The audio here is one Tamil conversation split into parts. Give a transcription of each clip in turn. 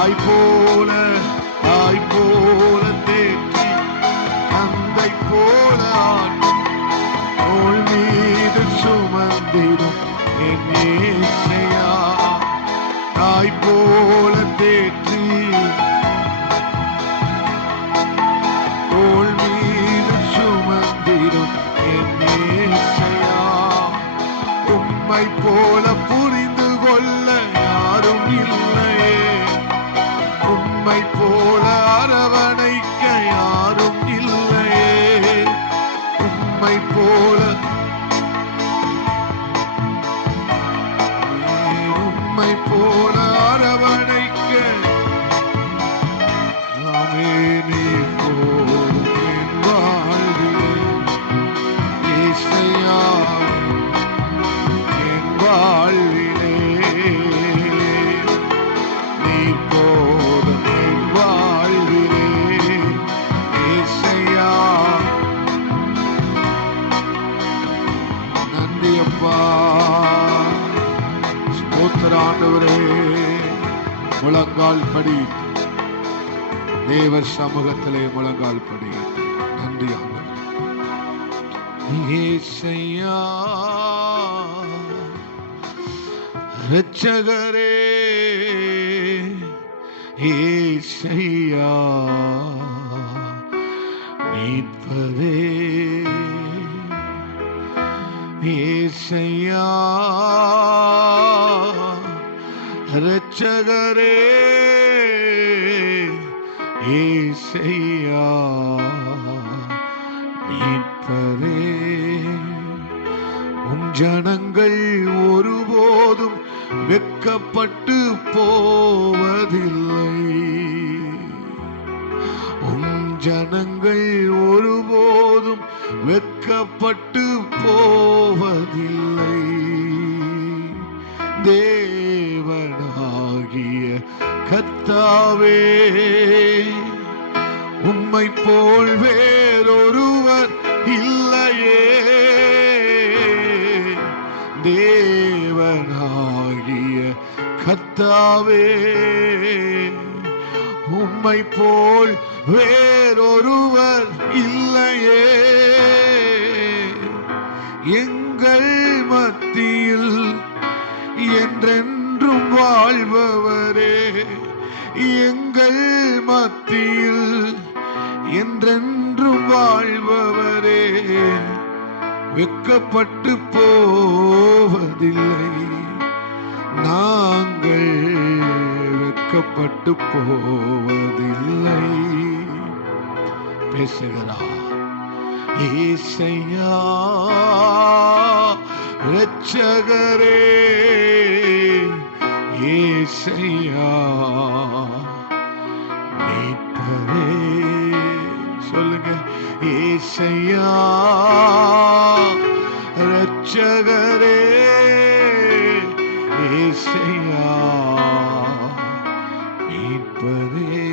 ஆய் போல தேற்றி தந்தை போல தோள் மீது சுமந்திடும் என் இயேசையா. ஆய் போல தேற்றி தோள் மீது சுமந்திடும் என் இயேசையா. உம்மை போல புரிந்து கொள்ள யாரும் இல்லையே, உம்மை போல அரவணைக்க யாரும் இல்லையே, உம்மை போல அரவணைக்க நாமே நீ போதும் என் வாழ்விலே இயேசையா. என் வாழ்விலே நீ போதும் என் வாழ்விலே இயேசையா. நன்றி அப்பா. ஆண்டவரே, முழங்கால் படி தேவர் சமூகத்திலே முழங்கால் படி. நன்றி ஆண்டவரே. இயேசையா இரட்சகரே, இயேசையா மீட்பரே, இயேசையா இரட்சகரே, இயேசையா மீட்பரே. உம் ஜனங்கள் ஒருபோதும் வெட்கப்பட்டு போவதில்லை, உம் ஜனங்கள் ஒருபோதும் வெட்கப்பட்டு போவதில்லை. தேவனாகிய கர்த்தாவே, உம்மை போல் வேறொருவர் இல்லையே. தேவனாகிய கர்த்தாவே, உம்மை போல் வேறொருவர் இல்லையே. எங்கள் மத்தியில் என்றென்றும் வாழ்பவரே, எங்கள் மத்தியில் என்றென்றும் வாழ்பவரே, வெட்கப்பட்டு போவதில்லை, நாங்கள் வெட்கப்பட்டு போவதில்லை. பேசுகிறார் இயேசையா இரட்சகரே, இயேசையா மீட்பரே. சொல்லுங்க, இயேசையா இரட்சகரே, இயேசையா மீட்பரே.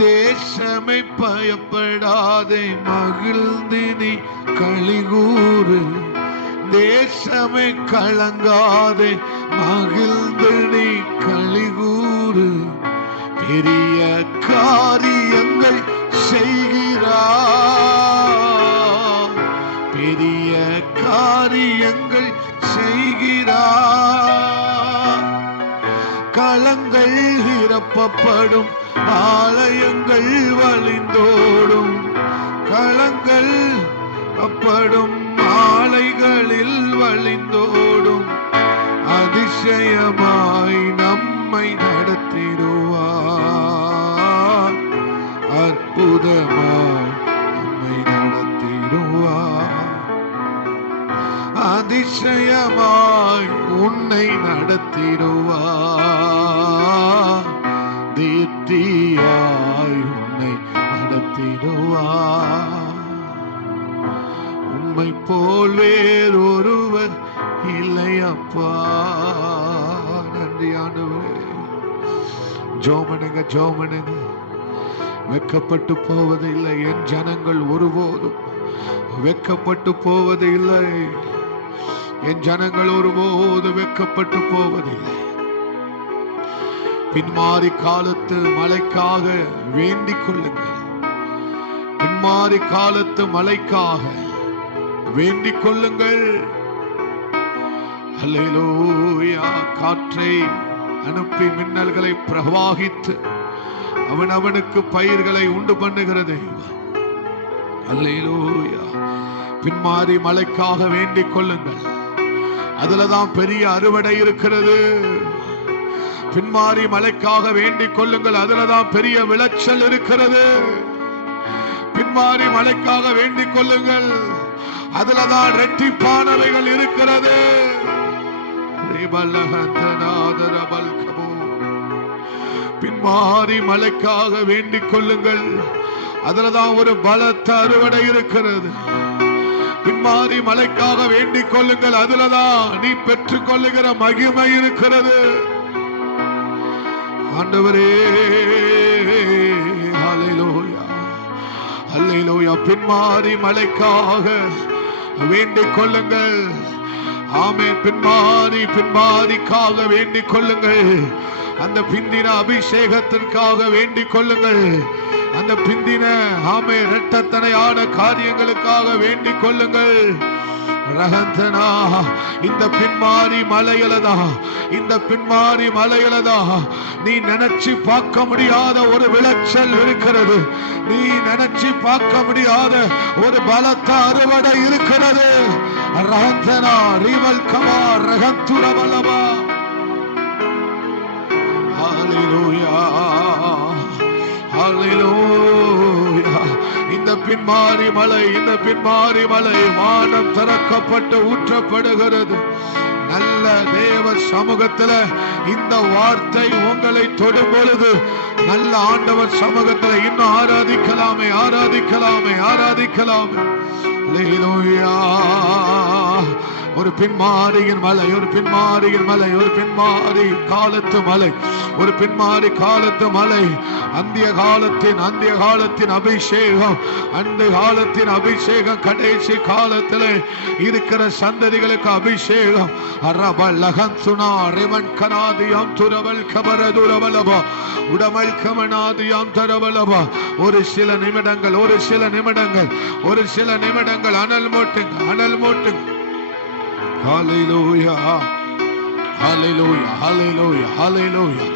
தேசமே பயப்படாதே, மகிழ்ந்து நீ களிகூறு. தேசமே கலங்காதே, மகிழ்ந்து நீ களிகூறு. பெரிய காரியங்கள் செய்கிறார், பெரிய காரியங்கள் செய்கிறார். களங்கள் நிரப்பப்படும், ஆலயங்கள் வழிந்தோடும். களங்கள் அப்படும், ஆலைகளில் வழிந்தோடும். அதிசயமாய் நம்மை நடத்திடுவார், அற்புதமாய் நம்மை நடத்திடுவார். அதிசயமாய் உன்னை நடத்திடுவார், தீர்த்தியாய் உன்னை நடத்திடுவார். உம்மை போல் வேறொருவர் இல்லையப்பா. நன்றி ஆண்டவரே. ஜோமனுங்க ஜோமனுங்க. வெட்கப்பட்டு போவதில்லை என் ஜனங்கள், ஒருபோதும் வெட்கப்பட்டு போவதில்லை என் ஜனங்கள், ஒருபோதும் வெட்கப்பட்டு போவதில்லை. பின்மாறி காலத்து மழைக்காக வேண்டிக் கொள்ளுங்கள். பின்மாறி காலத்து மழைக்காக வேண்டிக் கொள்ளுங்கள். அல்லேலூயா. காற்றை அனுப்பி மின்னல்களை பிரவாகித்து அவனுக்கு பயிர்களை உண்டு பண்ணுகிறது. அல்லேலூயா. பின்மாறி மழைக்காக வேண்டிக் கொள்ளுங்கள். அதுலதான் பெரிய அறுவடை இருக்கிறது. பின்மாறி மழைக்காக வேண்டிக் கொள்ளுங்கள். அதுலதான் பெரிய விளைச்சல் இருக்கிறது. பின்மாறி மழைக்காக வேண்டிக் கொள்ளுங்கள். அதுலதான் இரட்டிப்பானவைகள் இருக்கிறது. பின்மாறி மழைக்காக வேண்டிக் கொள்ளுங்கள். அதுலதான் ஒரு பலத்த அறுவடை இருக்கிறது. பின்மாறி மழைக்காக வேண்டிக் கொள்ளுங்கள். அதுலதான் நீ பெற்றுக் கொள்ளுகிற மகிமை இருக்கிறது. ஆண்டவரே, ஹல்லேலூயா, ஹல்லேலூயா. பின்மாறி மழைக்காக வேண்டிக் கொள்ளுங்கள். ஆமென். பின்மாரிக்காக வேண்டிக் கொள்ளுங்கள். அந்த பிந்தின அபிஷேகத்திற்காக வேண்டிக் கொள்ளுங்கள். அந்த பிந்தின ஆமே இரட்டத்தனையான காரியங்களுக்காக வேண்டிக் கொள்ளுங்கள். ரஹந்தனா, இந்த பின்மாரி மலையிலதா, இந்த பின்மாரி மலையிலதா நீ நினைச்சு பார்க்க முடியாத ஒரு விளைச்சல் இருக்கிறது. நீ நினைச்சு பார்க்க முடியாத ஒரு பலத்த அறுவடை இருக்கிறது. ரஹந்தனா ரிவல் கமா ரஹந்துரவலவா. ஹல்லேலூயா, ஹல்லேலூயா. இந்த பின்மாரி மலை, இந்த பின்மாரி மலை வானம் திறக்கப்பட்டு ஊற்றப்படுகிறது. நல்ல தேவ சமூகத்துல இந்த வார்த்தை உங்களை தொடும் பொழுது நல்ல ஆண்டவர் சமூகத்துல இன்னும் ஆராதிக்கலாமே, ஆராதிக்கலாமே, ஆராதிக்கலாமே. அல்லேலூயா. ஒரு பின்மாரியின் மலை, ஒரு பின்மாரியின் மலை, ஒரு பின்மாரி காலத்து மலை, ஒரு பின்மாரி காலத்து மலை. அந்திய காலத்தின் அபிஷேகம், அந்த காலத்தின் அபிஷேகம் கடைசி காலத்தில் இருக்கிற சந்ததிகளுக்கு அபிஷேகம். அரபலகன்சுனா ரிவன் கனாதியாம் துரவல் கபரதுரவலபா உடமல் கமனாதியாம் தரவலபா. ஒரு சில நிமிடங்கள், ஒரு சில நிமிடங்கள், ஒரு சில நிமிடங்கள் அனல் மூட்டுங்க, அனல் மூட்டுங்க. ஹல்லேலூயா, ஹல்லேலூயா, ஹல்லேலூயா, ஹல்லேலூயா,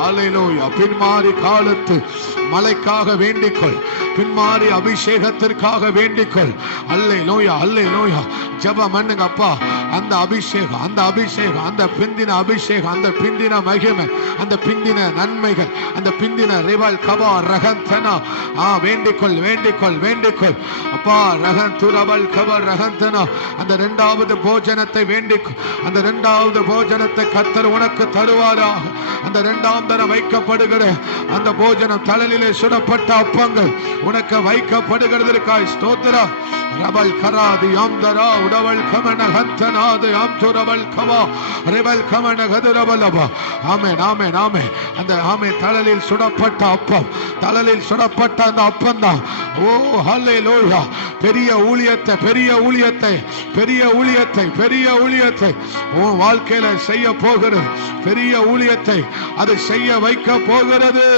ஹல்லேலூயா. பின்மாரி காலத்து மலைக்காக வேண்டிக்கொள். பின்மாரி அபிஷேகத்திற்காக வேண்டிக்கொள். அல்லேலூயா, அல்லேலூயா. ஜெபம் பண்ணுங்க. அப்பா, அந்த அபிஷேகம், அந்த அபிஷேகம், அந்த பிந்தின அபிஷேகம், அந்த பிந்தின மகிமை, அந்த பிந்தின நன்மைகள், அந்த பிந்தின ரிவல் கபா ரகந்தனா வேண்டிக்கொள், வேண்டிக்கொள், வேண்டிக்கொள். அப்பா ரகன் துரவல் கபர் ரகந்தனா. அந்த இரண்டாவது போஜனத்தை வேண்டிக்கொள். அந்த இரண்டாவது போஜனத்தை கர்த்தர் உனக்கு தருவாராக. அந்த இரண்டாம் தரம் வைக்கப்படுகிற அந்த போஜனம், தழலிலே சுடப்பட்ட அப்பங்கள் உனக்கு வைக்கப்படுகிறதற்காய் ஸ்தோத்திரம். ரபல் கராதி ஆம்தரா உடவல் கமன ஹந்தனாது ஆம்துரவல் கவா ரிவல் கமன கதுரவலபா. ஆமென், ஆமென், ஆமென். அந்த ஆமென் தழலில் சுடப்பட்ட அப்பம், தழலில் சுடப்பட்ட அந்த அப்பம் தான். ஓ ஹல்லேலூயா. பெரிய ஊழியத்தை, பெரிய ஊழியத்தை, பெரிய ஊழியத்தை, பெரிய ஊழியத்தை உன் வாழ்க்கையில செய்ய போகிறது. பெரிய ஊழியத்தை அது செய்ய வைக்க போகிறது.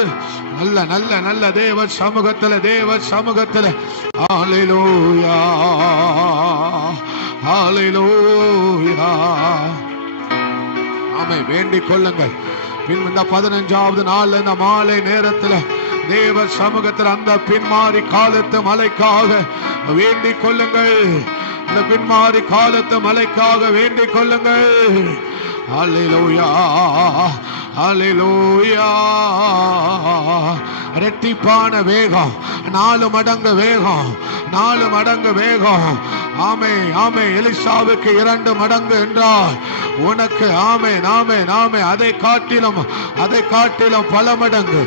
நல்ல நல்ல நல்ல தேவ சமூகத்துல, தேவ சமூகத்துல. ஹல்லேலூயா, ஹல்லேலூயா. ஆமென். வேண்டிக் கொள்ளுங்கள். இந்த 15வது நாள் இந்த மாலை நேரத்துல தேவ சமூகத்தில் அந்த பின்மாரி காலத்து மலைக்காக வேண்டிக் கொள்ளுங்கள். இந்த பின்மாரி காலத்து மலைக்காக வேண்டிக் கொள்ளுங்கள். ஹல்லேலூயா, ஹல்லேலூயா. இரட்டிப்பான வேகம், 4 மடங்கு வேகம், 4 மடங்கு வேகம். ஆமே, ஆமே. எலிசாவுக்கு 2 மடங்கு என்றால் உனக்கு ஆமே, நாமே, நாமே அதை காட்டிலும் பல மடங்கு.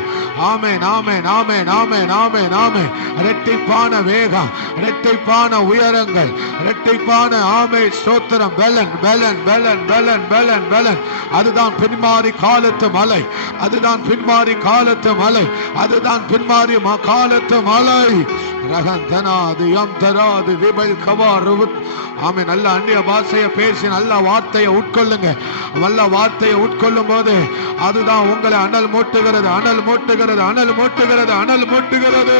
ஆமே, நாமே, நாமே, நாமே, நாமே, நாமே. இரட்டிப்பான வேகம், இரட்டிப்பான உயரங்கள், இரட்டிப்பான ஆமே ஸ்தோத்திரம். பெலன், பெலன், பெலன், பெலன், பெலன், பெலன். அதுதான் பின்மாரி காலத்து மலை, அதுதான் பின்மாரி காலத்து மலை, அதுதான் பின்மாரி காலத்து மலை. ரகந்தனா தராது யாம் தராது ரிபல் கவாரு. ஆமே, நல்ல அந்நிய பாஷையை பேசி நல்ல வார்த்தையை உட்கொள்ளுங்க. நல்ல வார்த்தையை உட்கொள்ளும் போது அதுதான் உங்களை அனல் மூட்டுகிறது, அனல் மூட்டுகிறது, அனல் மூட்டுகிறது, அனல் மூட்டுகிறது.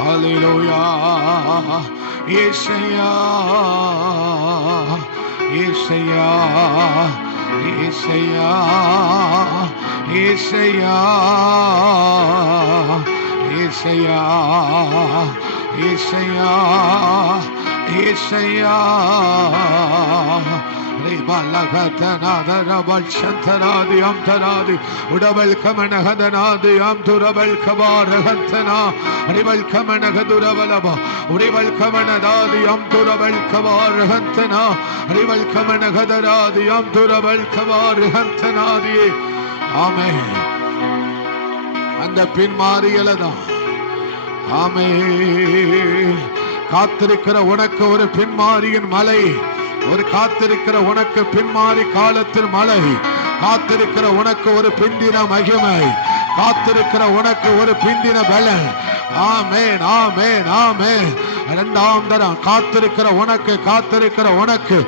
ஹல்லேலூயா. இயேசுயா, இயேசுயா, இயேசுயா, இயேசுயா, இயேசுயா, இயேசுயா, இயேசுயா. உடபல் கமனகதனாது யாம் துரபல் கவாரகந்தனா ரிபல் கமனகதுரவலபா உரிபல் கமனதாது யாம் துரபல் கவாரகந்தனா ரிபல் கமனகதராது யாம் துரபல் கவாரகந்தனாதி. ஆமென். அந்த பின்மாறியலதான். ஆமென். காத்திருக்கிற உனக்கு ஒரு பின்மாரியின் மலை, ஒரு காத்திருக்கிற உனக்கு பின்மாறி காலத்தின் மலை, காத்திருக்கிற உனக்கு ஒரு பிந்தின மகிமை, காத்திருக்கிற உனக்கு ஒரு பிந்தின பலன். ஆமென், ஆமென், ஆமென். இரண்டாம் தரம் காத்திருக்கிற உனக்கு, காத்திருக்கிற உனக்கு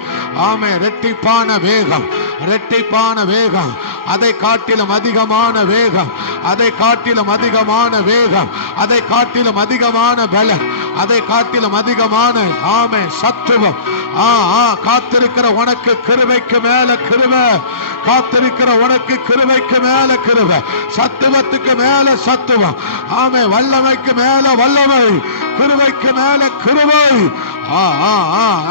ஆமென் இரட்டிப்பான வேகம், இரட்டிப்பான வேகம், அதை காட்டிலும் அதிகமான வேகம், அதை காட்டிலும் அதிகமான வேகம், அதை காட்டிலும் அதிகமான பலன், அதை காட்டிலும் அதிகமான ஆமென் சத்துவம். காத்திருக்கிற உனக்கு கிருபைக்கு மேல கிருபை, காத்திருக்கிற உனக்கு கிருபைக்கு மேல கிருபை, சத்துவத்துக்கு மேல சத்துவம். ஆமென். வல்லமைக்கு மேல வல்லமை, கிருபைக்கு மேல கிருபை.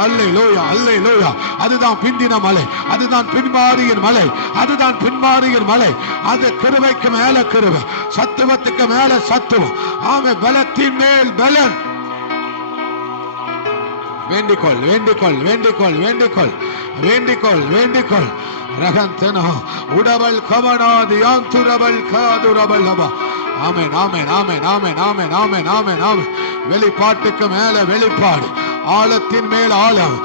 அல்லேலூயா, அல்லேலூயா. அதுதான் பிந்தின மலை, அதுதான் பின்மாரியின் மலை, அதுதான் பின்மாரியின் மலை. அது கிருபைக்கு மேல கிருபை, சத்துவத்துக்கு மேல சத்துவம். ஆமென். பலத்தின் மேல் பலன். வேண்டிக்கொள், வேண்டிக்கொள், வேண்டிக்கொள், வேண்டிக்கொள், வேண்டிக்கொள், வேண்டிக்கொள். ரகந்தனா உடபல் கமனாது யாம் துரபல் காதுரபல் லபா. ஆமென், ஆமென், ஆமென், ஆமென், ஆமென், ஆமென், ஆமென், ஆமென். வெளிப்பாட்டுக்கு மேல வெளிப்பாடு, ஆழத்தின் மேல் ஆழம்.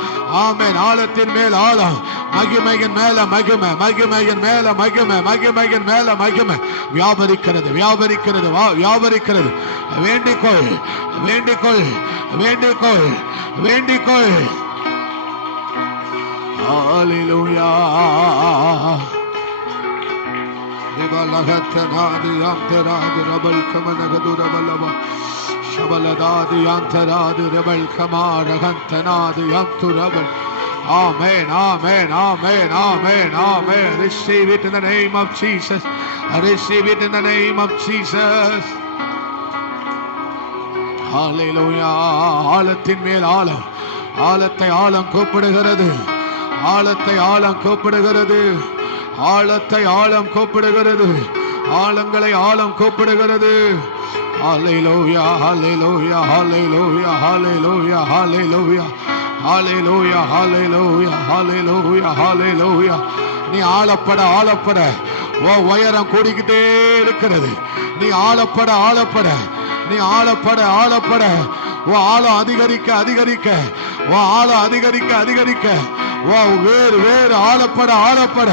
ஆமென். ஆழத்தின் மேல் ஆழம், மகிமையின் மேல மகிமை, மகிமையின் மேல மகிமை, மகிமையின் மேல மகிமை. வியாபரிக்கிறது, வியாபரிக்கிறது, வியாபரிக்கிறது. வேண்டிக்கொள், வேண்டிக்கொள், வேண்டிக்கொள், வேண்டிக்கொள். ஹல்லேலூயா. ரிபலகத்தனாது யாந்தராது ரபல் கமனகதுரபலபா ஷபலதாது யாந்தராது ரபல் கமாரகந்தனாது யாந்துரபல். Amen, amen, amen, amen, amen. Receive it in the name of Jesus. Receive it in the name of Jesus. Hallelujah. ஆழத்தின் மேல் ஆழம், ஆழத்தை ஆழம் கூப்பிடுகிறது, ஆழத்தை ஆழம் கூப்பிடுகிறது, ஆழத்தை ஆழம் கூப்பிடுகிறது, ஆழங்களை ஆழம் கூப்பிடுகிறது. Hallelujah, hallelujah, hallelujah, hallelujah, hallelujah, hallelujah, hallelujah, hallelujah, hallelujah. நீ ஆளப்பட ஆளப்பட உயரம் கூடிக்கிட்டே இருக்கிறது. நீ ஆளப்பட ஆளப்பட, நீ ஆளப்பட ஆளப்பட ஆழம் அதிகரிக்க அதிகரிக்க, ஆழம் அதிகரிக்க அதிகரிக்க, வேறு வேறு ஆளப்பட ஆளப்பட,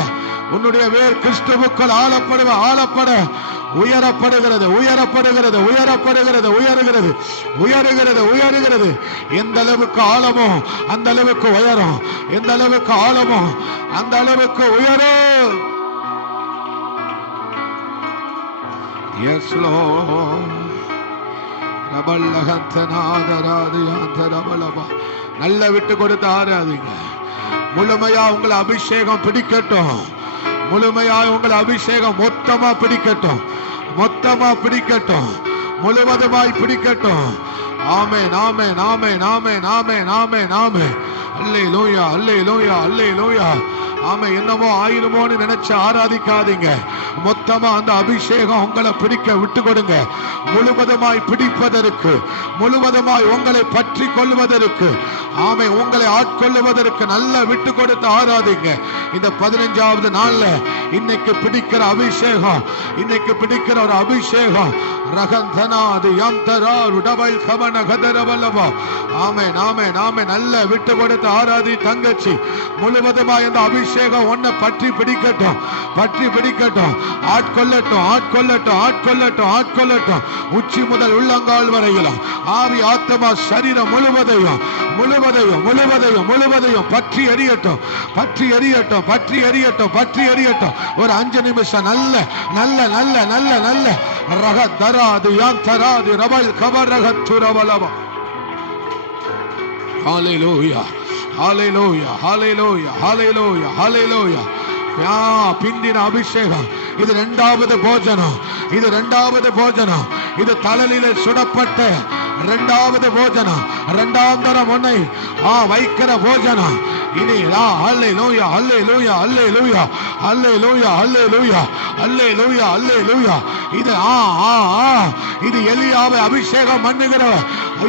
உன்னுடைய வேர் கிறிஸ்துவுக்குள் ஆளப்படுவ ஆளப்பட உயரப்படுகிறது, உயரப்படுகிறது, உயரப்படுகிறது, உயருகிறது, உயருகிறது, உயருகிறது. எந்த அளவுக்கு ஆழமோ அந்த அளவுக்கு உயரும், எந்த அளவுக்கு ஆழமோ அந்த அளவுக்கு உயரும். Yes Lord. நல்ல விட்டு கொடுத்து ஆராதிங்க. முழுமையா உங்களை அபிஷேகம் பிடிக்கட்டும், முழுமையா உங்களை அபிஷேகம் மொத்தமா பிடிக்கட்டும், மொத்தமா பிடிக்கட்டும், முழுவதுமாய் பிடிக்கட்டும். ஆமென், ஆமென், ஆமென், ஆமென், ஆமென், ஆமென், ஆமென். அல்லேலூயா, அல்லேலூயா, அல்லேலூயா. ஆமென். என்னமோ ஆயிருமோன்னு நினைச்சு ஆராதிக்காதீங்க. மொத்தமா அந்த அபிஷேகம் உங்களை பிடிக்க விட்டு கொடுங்க. முழுவதுமாய் பிடிப்பதற்கு, முழுவதுமாய் உங்களை பற்றி கொள்வதற்கு, ஆமென், உங்களை ஆட்கொள்ளுவதற்கு நல்ல விட்டு கொடுத்து ஆராதிங்க. இந்த 15வது நாள்ல இன்னைக்கு பிடிக்கிற அபிஷேகம், இன்னைக்கு பிடிக்கிற ஒரு அபிஷேகம் ரகந்தனாது யம்தராரு டபல் கமன கதரவல்லவா. ஆமென் ஆமென் ஆமென். நல்ல விட்டு கொடுத்து ஆராதி தங்கச்சி. முழுவதுமாய் இந்த அபிஷேகம் ஒன்ன பற்றி பிடிக்கட்டும், பற்றி பிடிக்கட்டும், ஆட்கொள்ளட்டும் ஆட்கொள்ளட்டும் ஆட்கொள்ளட்டும் ஆட்கொள்ளட்டும். உச்சி முதல் உள்ளங்கால் வரையிலும் ஆவி ஆத்மா சரீரம் முழுவதையும் முழுவதையும் முழுவதையும் முழுவதையும் பற்றி எரியட்டும், பற்றி எரியட்டும், பற்றி எரியட்டும், பற்றி எரியட்டும். ஒரு 5 நிமிஷம் நல்ல நல்ல நல்ல நல்ல நல்ல ரக தராது யான் தராது ரபல் கபர் ரகத்துரவலவா. ஹalleluya ஹalleluya ஹalleluya ஹalleluya ஹalleluya. பிந்தின அபிஷேகம். இது 2வது போஜனம், இது 2வது போஜனம். இது தலலிலே சுடப்பட்ட 2வது போஜனம், 2ஆம் தரம் உன்னை வைக்கிற போஜனம். இனி ஹல்லேலூயா ஹல்லேலூயா ஹல்லேலூயா ஹல்லேலூயா ஹல்லேலூயா ஹல்லேலூயா ஹல்லேலூயா. இது இது எலியாவை அபிஷேகம் பண்ணுகிற,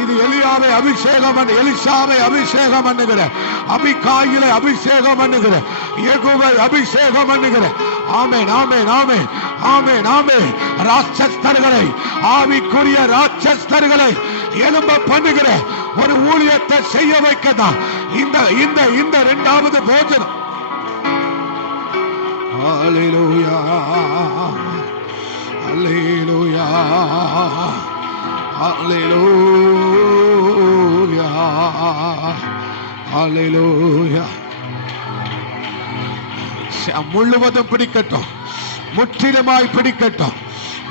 இது எலியாவை அபிஷேகம் பண்ணு, எலிசாவை அபிஷேகம் பண்ணுகிற, அபிகாயிலை அபிஷேகம் பண்ணுகிற, யெகூவை அபிஷேகம் பண்ணுகிற. ஆமென் ஆமென் ஆமென் ஆமென் ஆமென். ராட்சஸ்தர்களை, ஆவிக்குரிய ராட்சஸ்தர்களை எழும்ப பண்ணுகிற ஒரு ஊழியத்தை செய்ய வைக்கதான் இந்த இந்த இந்த 2வது போஜனம். ஹல்லேலூயா ஹல்லேலூயா ஹல்லேலூயா ஹல்லேலூயா. முழுவதும் பிடிக்கட்டும், முற்றிலுமாய் பிடிக்கட்டும்,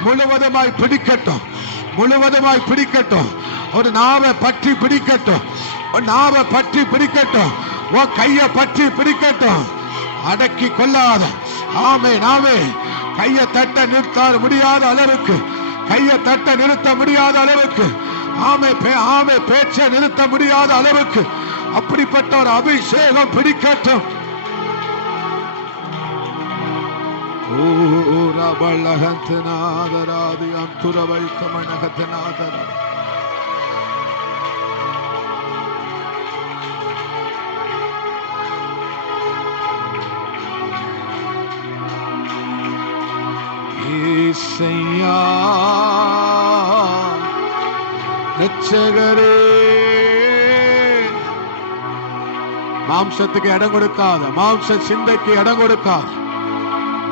முழுவதுமாய் பிடிக்கட்டும், முழுவதுமாய் பிடிக்கட்டும். ஒரு நாவை பற்றி பிடிக்கட்டும், ஒரு நாவை பற்றி பிடிக்கட்டும், உன் கையை பற்றி பிடிக்கட்டும். அடக்கி கொள்ளாத. ஆமென் ஆமென். கையை தட்ட நிறுத்த முடியாத அளவுக்கு, கையை தட்ட நிறுத்த முடியாத அளவுக்கு, ஆமே ஆமே பேச்சை நிறுத்த முடியாத அளவுக்கு அப்படிப்பட்ட ஒரு அபிஷேகம் பிடிக்கட்டும். ரட்சகரே, மாம்சத்துக்கு இடம் கொடுக்காத, மாம்ச சிந்தைக்கு இடம் கொடுக்காத,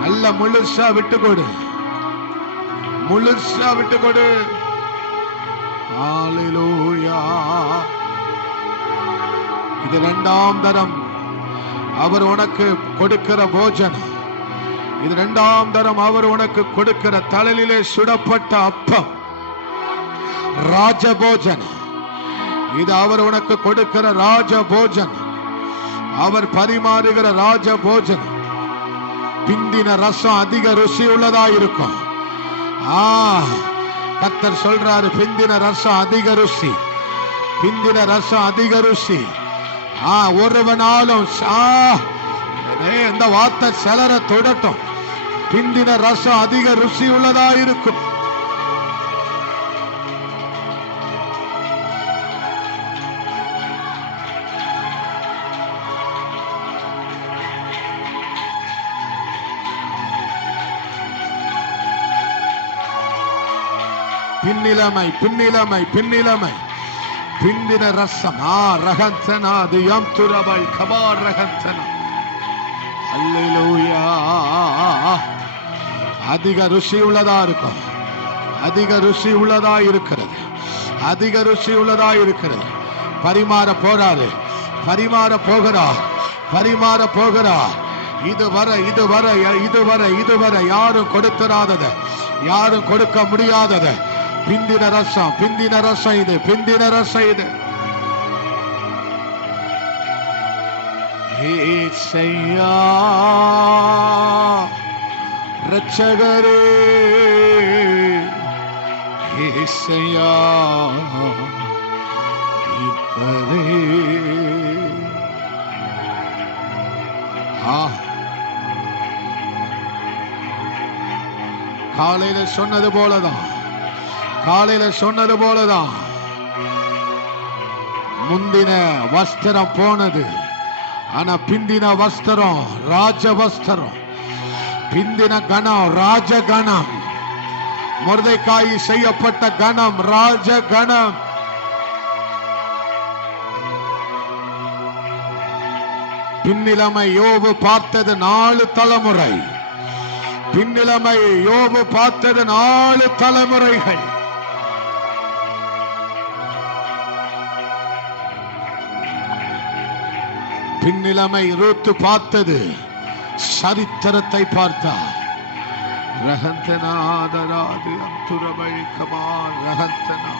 நல்ல முழுசா விட்டு கொடு, முழுசா விட்டு கொடு. ஹல்லேலூயா. இது 2ஆம் தரம் அவர் உனக்கு கொடுக்கிற போஜனம். இது 2ஆம் தரம் அவர் உனக்கு கொடுக்கிற தழலிலே சுடப்பட்ட அப்பம், ராஜபோஜனம். இது அவர் உனக்கு கொடுக்கிற ராஜபோஜனம், அவர் பரிமாறுகிற ராஜபோஜனம். பிந்தின ரசம் அதிக ருசி உள்ளதா இருக்கும். கர்த்தர் சொல்றாரு, பிந்தின ரசம் அதிக ருசி, பிந்தின ரசம் அதிக ருசி. ஒருவனாலும் இந்த வார்த்தை சிலர தொடட்டும். பிந்தின ரசம் அதிக ருசி உள்ளதா இருக்கும். பின்னிலைமை பின்னிலைமை பின்னிலைமை. பிந்தின ரசம் ரகந்தனா தியம் துரபல் கபார் ரகந்தனா. அல்லேலூயா. அதிக ருசி உள்ளதா இருக்கும், அதிக ருசி உள்ளதா இருக்கிறது, அதிக ருசி உள்ளதா இருக்கிறது. பரிமாற போறாரு, பரிமாற போகிறார், பரிமாற போகிறார். இதுவரை இதுவரை இதுவரை இதுவரை யாரும் கொடுத்திராதத, யாரும் கொடுக்க முடியாதத பிந்தின ரசம், பிந்தின ரசம் இது, பிந்தின ரசம் இது. ஏசையா ரட்சகரே, ஏசையா இப்பரே. காலையில சொன்னது போலதான், காலையில சொன்னது போலதான். முந்தின வஸ்திரம் போனது, ஆனா பிந்தின வஸ்திரம் ராஜ வஸ்திரம், பிந்தின கணம் ராஜ கணம். மொர்தெகாய் செய்யப்பட்ட கணம் ராஜ கணம். பின்னிலைமை யோபு பார்த்தது 4 தலைமுறை. பின்னிலைமை யோபு பார்த்தது 4 தலைமுறைகள். பின்னிலைமை ரூத்து பார்த்தது சரித்திரத்தை பார்த்தார். ரஹந்தனாதராது அந்துரபை கமான் ரஹந்தனா.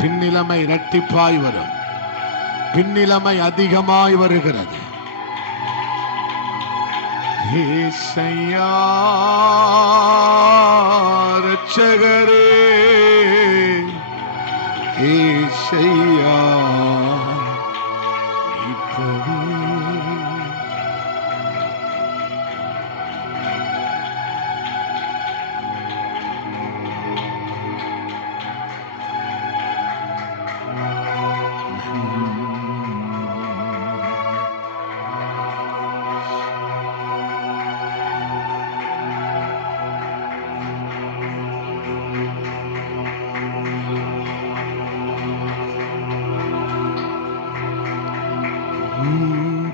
பின்னிலைமை இரட்டிப்பாய் வரும். பின்னிலைமை அதிகமாய் வருகிறது. ஏசையா ரட்சகரே, ஏசையா இப்பவே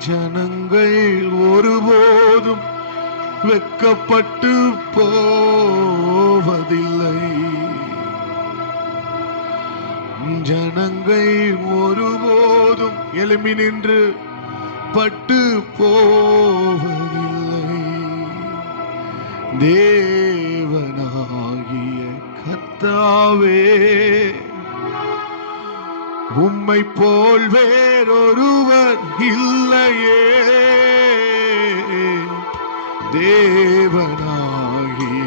ஜனங்கள் ஒருபோதும் வெட்கப்பட்டு போவதில்லை. ஜனங்கள் ஒருபோதும் எழும்பி நின்று பட்டு போவதில்லை. தேவனாகிய கர்த்தாவே, உம்மை போல் வேறொருவர் இல்லையே. தேவனாகிய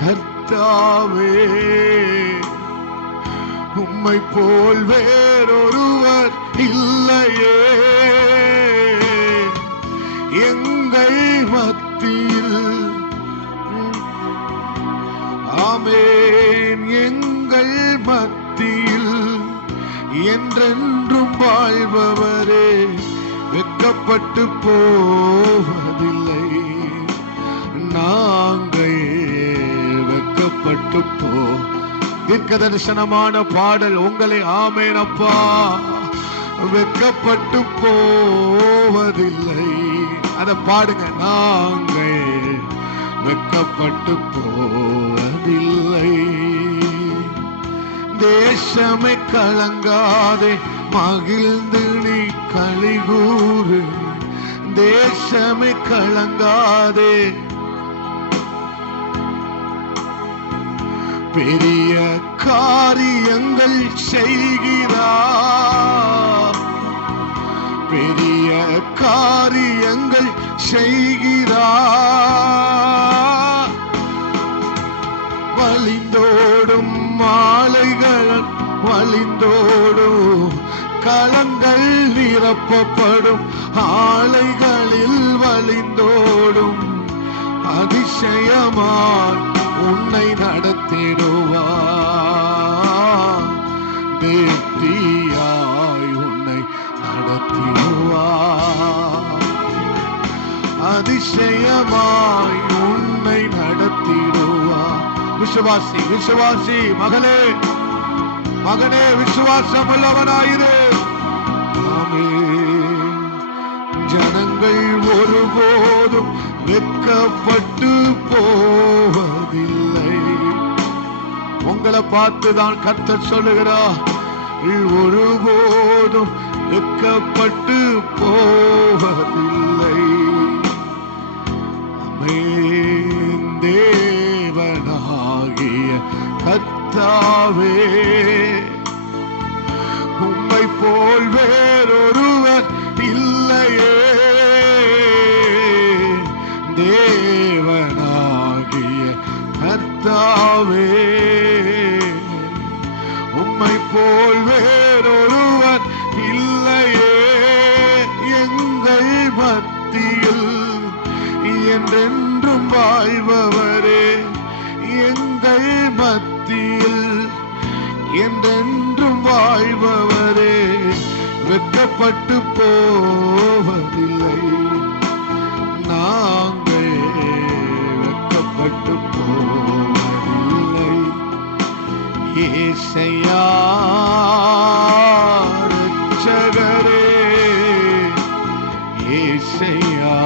கர்த்தாவே, உம்மை போல் வேறொருவர் இல்லையே. எங்கள் மத்தியில் ஆமென், எங்கள் மத்தியில் என்றென்றும் வாழ்பவரே, வெட்கப்பட்டு போவதில்லை. நாங்கள் வெட்கப்பட்டு தீர்க்க தரிசனமான பாடல் உங்களை ஆமென் அப்பா, வெட்கப்பட்டு போவதில்லை. அதை பாடுங்க. நாங்கள் வெட்கப்பட்டு போவதில்லை. தேசமே கலங்காதே, மகிழ்ந்து நீ களிகூறு. தேசமே கலங்காதே, பெரிய காரியங்கள் செய்கிறார். பெரிய காரியங்கள் செய்கிறார். வழிந்தோடும் மாலைகள், வழிந்தோடும் களங்கள் நிரப்பப்படும். ஆலைகளில் வழிந்தோடும் அதிசயமாய் உன்னை நடத்திடுவார். தேவனாய் உன்னை நடத்திடுவார். அதிசயமாய் உன்னை நடத்திடுவார். விசுவாசி, விசுவாசி மகளே, மகனே, விசுவாசம் உள்ளவனாயிரு. ஜனங்கள் ஒருபோதும் வெட்கப்பட்டு போவதில்லை. உங்களை பார்த்துதான் கர்த்தர் சொல்லுகிறார், ஒருபோதும் வெட்கப்பட்டு போவதில்லை. தேவனாகிய கர்த்தாவே, உம்மை போல் வேறொருவர் இல்லையே. தேவனாகிய கர்த்தாவே, உம்மை போல் வேறொருவர் இல்லையே. எங்கள் மத்தியில் என்றென்றும் வாழ்பவரே, எங்கள் மத்தியில் என்றென்றும் வாழ்பவரே, வெட்கப்பட்டு போவதில்லை. நாங்கள் வெட்கப்பட்டு போவதில்லை. ஏசையா ரட்சகரே, ஏசையா.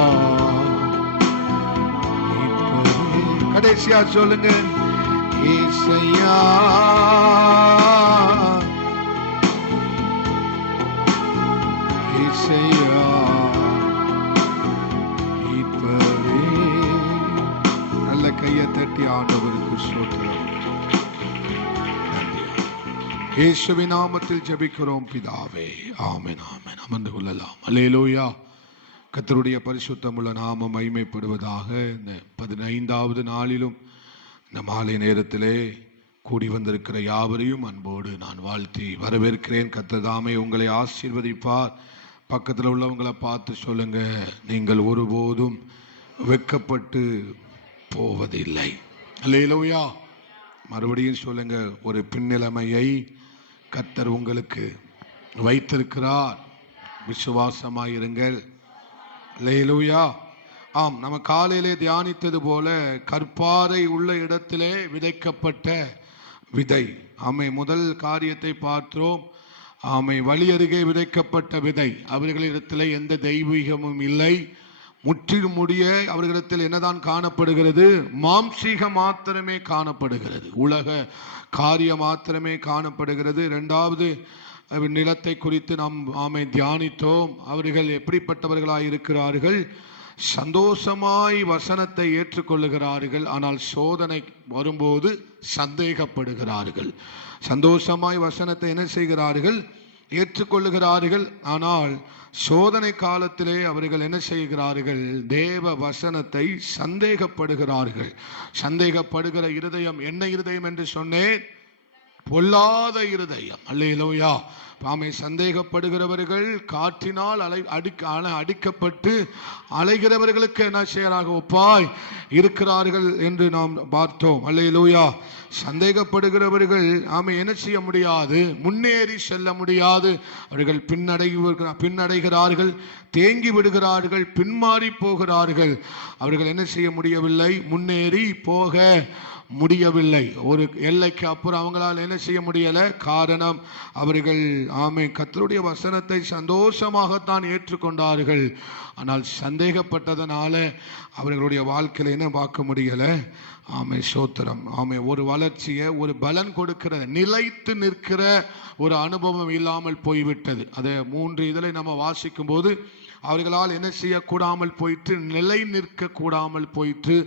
கடைசியா சொல்லுங்க, ஏசையா ஏசையா இப்பவே. நல்ல கையை தட்டி ஆண்டவருக்கு ஸ்தோத்திரம். இயேசுவின் நாமத்தில் ஜெபிக்கிறோம் பிதாவே, ஆமென் ஆமென். அமர்ந்து கொள்ளலாம். அல்லேலூயா. கர்த்தருடைய பரிசுத்தமுள்ள நாமம் மகிமைப்படுவதாக. இந்த 15வது நாளிலும் இந்த மாலை நேரத்திலே கூடி வந்திருக்கிற யாவரையும் அன்போடு நான் வாழ்த்தி வரவேற்கிறேன். கர்த்தர் தாமே உங்களை ஆசீர்வதிப்பார். பக்கத்தில் உள்ளவங்களை பார்த்து சொல்லுங்க, நீங்கள் ஒருபோதும் வெட்கப்பட்டு போவதில்லை. அல்லேலூயா. மறுபடியும் சொல்லுங்க, ஒரு பின்னிலைமையை கர்த்தர் உங்களுக்கு வைத்திருக்கிறார். விசுவாசமாயிருங்கள். அல்லேலூயா. ஆம், நம்ம காலையிலே தியானித்தது போல கற்பாறை உள்ள இடத்திலே விதைக்கப்பட்ட விதை. ஆமை, முதல் காரியத்தை பார்த்தோம். ஆமை, வழி அருகே விதைக்கப்பட்ட விதை. அவர்களிடத்தில் எந்த தெய்வீகமும் இல்லை. முற்றிலும் முடிய அவர்களிடத்தில் என்னதான் காணப்படுகிறது? மாம்சீக மாத்திரமே காணப்படுகிறது. உலக காரியம் மாத்திரமே காணப்படுகிறது. இரண்டாவது நிலத்தை குறித்து நாம் தியானித்தோம். அவர்கள் எப்படிப்பட்டவர்களாய் இருக்கிறார்கள்? சந்தோஷமாய் வசனத்தை ஏற்றுக்கொள்ளுகிறார்கள், ஆனால் சோதனை வரும்போது சந்தேகப்படுகிறார்கள். சந்தோஷமாய் வசனத்தை என்ன செய்கிறார்கள்? ஏற்றுக்கொள்ளுகிறார்கள். ஆனால் சோதனை காலத்திலே அவர்கள் என்ன செய்கிறார்கள்? தேவ வசனத்தை சந்தேகப்படுகிறார்கள். சந்தேகப்படுகிற இருதயம் என்ன இருதயம் என்று சொன்னேன்? பொல்லாத இருதயம். அல்லேலூயா. ஆமை, சந்தேகப்படுகிறவர்கள் காற்றினால் அடிக்கப்பட்டு அலைகிறவர்களுக்கு என்ன செய்யறாங்க? ஒப்பாய் இருக்கிறார்கள் என்று நாம் பார்த்தோம். அல்லேலூயா. சந்தேகப்படுகிறவர்கள் ஆமை என்ன செய்ய முடியாது? முன்னேறி செல்ல முடியாது. அவர்கள் பின்னடைகிறார்கள், தேங்கி விடுகிறார்கள், பின்மாறி போகிறார்கள். அவர்கள் என்ன செய்ய முடியவில்லை? முன்னேறி போக முடியவில்லை. ஒரு எல்லைக்கு அப்புறம் அவங்களால் என்ன செய்ய முடியல? காரணம், அவர்கள் கர்த்தருடைய வசனத்தை சந்தோஷமாகத்தான் ஏற்றுக்கொண்டார்கள். ஆனால் சந்தேகப்பட்டதனால அவர்களுடைய வாழ்க்கையில என்ன பார்க்க முடியல? சோத்திரம். ஒரு வளர்ச்சியை, ஒரு பலன் கொடுக்கிற, நிலைத்து நிற்கிற ஒரு அனுபவம் இல்லாமல் போய்விட்டது. அதை 3 இதில் நம்ம வாசிக்கும் போது அவர்களால் என்ன செய்யக்கூடாமல் போயிற்று? நிலை நிற்க கூடாமல் போயிற்று.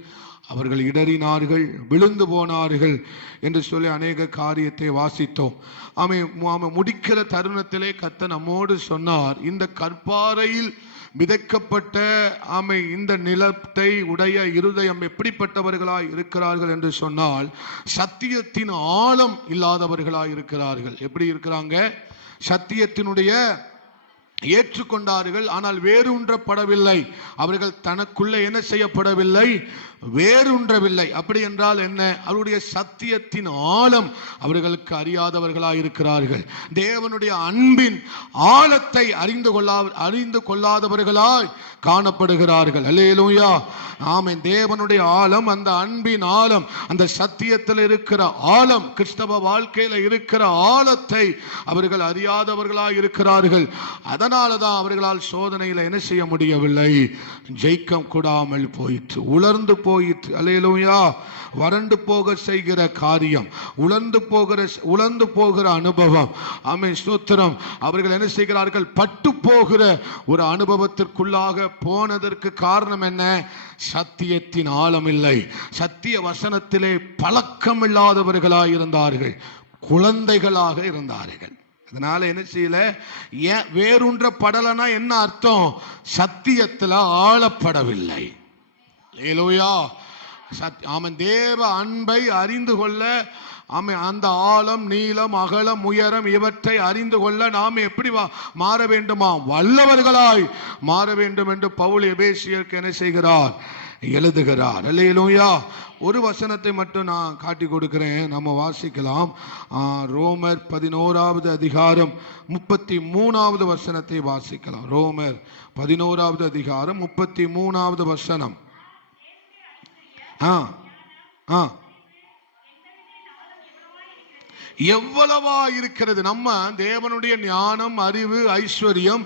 அவர்கள் இடறினார்கள், விழுந்து போனார்கள் என்று சொல்லி அநேக காரியத்தை வாசித்தோம். முடிக்கிற தருணத்திலே கர்த்தர் நம்மோடு சொன்னார், இந்த கற்பாறையில் விதைக்கப்பட்ட இந்த நிலத்தை உடைய இருதயம் எப்படிப்பட்டவர்களாய் இருக்கிறார்கள் என்று சொன்னால், சத்தியத்தின் ஆழம் இல்லாதவர்களாய் இருக்கிறார்கள். எப்படி இருக்கிறாங்க? சத்தியத்தினுடைய ஏற்றுக்கொண்டார்கள், ஆனால் வேரூன்றப்படவில்லை. அவர்கள் தனக்குள்ள என்ன செய்யப்படவில்லை? வேரூன்றவில்லை. அப்படி என்றால் என்ன? அவருடைய சத்தியத்தின் ஆழம் அவர்களுக்கு அறியாதவர்களாய் இருக்கிறார்கள். தேவனுடைய அன்பின் ஆழத்தை அறிந்து கொள்ளாதவர்களாய் காணப்படுகிறார்கள். அல்லேலூயா. ஆமென். தேவனுடைய ஆழம், அந்த அன்பின் ஆழம், அந்த சத்தியத்தில் இருக்கிற ஆழம், கிறிஸ்தவ வாழ்க்கையில இருக்கிற ஆழத்தை அவர்கள் அறியாதவர்களாய் இருக்கிறார்கள். அதனாலதான் அவர்களால் சோதனையில என்ன செய்ய முடியவில்லை? ஜெயிக்க கூடாமல் போயிற்று, உலர்ந்து போயிற்று. அல்லேலூயா. வறண்டு போக செய்கிற காரியம், உலர்ந்து போகிற அனுபவம். ஆமென், ஸ்தோத்திரம். அவர்கள் என்ன செய்கிறார்கள்? பட்டு போகிற ஒரு அனுபவத்திற்குள்ளாக போனதற்கு காரணம் என்ன? சத்தியத்தின் ஆழம் இல்லை. சத்திய வசனத்திலே பழக்கம் இல்லாதவர்களாக இருந்தார்கள், குழந்தைகளாக இருந்தார்கள். அதனால என்ன செய்யல? வேறொன்ற படலனா என்ன அர்த்தம்? சத்தியத்துல ஆளப்படவில்லை. அல்லேலூயா. தேவ அன்பை அறிந்து கொள்ள, அந்த ஆழம், நீளம், அகலம், உயரம் இவற்றை அறிந்து கொள்ள நாம் எப்படி மாற வேண்டுமா? வல்லவர்களாய் மாற வேண்டும் என்று பவுல் எபேசியருக்கு என்ன செய்கிறார்? எழுதுகிறார். அல்லேலூயா. ஒரு வசனத்தை மட்டும் நான் காட்டி கொடுக்கிறேன், நம்ம வாசிக்கலாம். ரோமர் 11வது அதிகாரம் 33வது வசனத்தை வாசிக்கலாம். ரோமர் 11வது அதிகாரம் 33வது வசனம். எவ்வளவா இருக்கிறது நம்ம தேவனுடைய ஞானம், அறிவு, ஐஸ்வர்யம்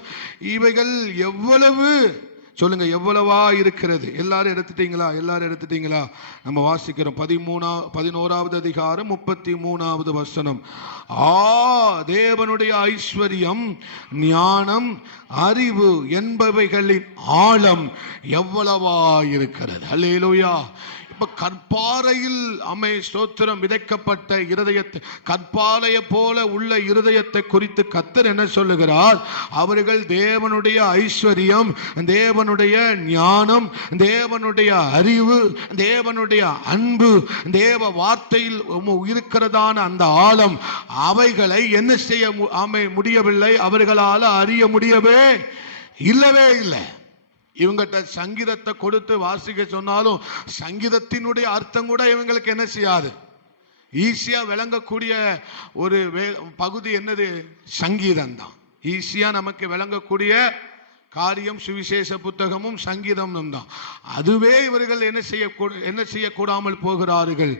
இவைகள் எவ்வளவு சொல்லுங்க, எவ்வளவா இருக்கிறது. எல்லாரும் எடுத்துட்டீங்களா? எல்லாரும் எடுத்துட்டீங்களா? நம்ம வாசிக்கிறோம் 11வது அதிகாரம் 33வது வசனம். தேவனுடைய ஐஸ்வர்யம், ஞானம், அறிவு என்பவைகளின் ஆழம் எவ்வளவா இருக்கிறது. அல்லேலூயா. இப்ப கற்பாறையில் ஸ்தோத்திரம் விதைக்கப்பட்ட இருதயத்தை, கற்பாறையை போல உள்ள இருதயத்தை குறித்து கர்த்தர் என்ன சொல்லுகிறார்? அவர்கள் தேவனுடைய ஐஸ்வர்யம், தேவனுடைய ஞானம், தேவனுடைய அறிவு, தேவனுடைய அன்பு, தேவ வார்த்தையில் இருக்கிறதான அந்த ஆழம், அவைகளை என்ன செய்ய முடியவில்லை, அவர்களால் அறிய முடியவே இல்லவே இல்லை. இவங்கிட்ட சங்கீதத்தை கொடுத்து வாசிக்க சொன்னாலும் சங்கீதத்தினுடைய அர்த்தம் கூட இவங்களுக்கு என்ன செய்யாது, ஈஸியா விளங்கக்கூடிய ஒரு பகுதி என்னது? சங்கீதம் தான். ஈஸியா நமக்கு விளங்கக்கூடிய காரியம் சுவிசேஷ புத்தகமும் சங்கீதமும் தான். அதுவே இவர்கள் என்ன செய்யக்கூடாமல் போகிறார்கள்,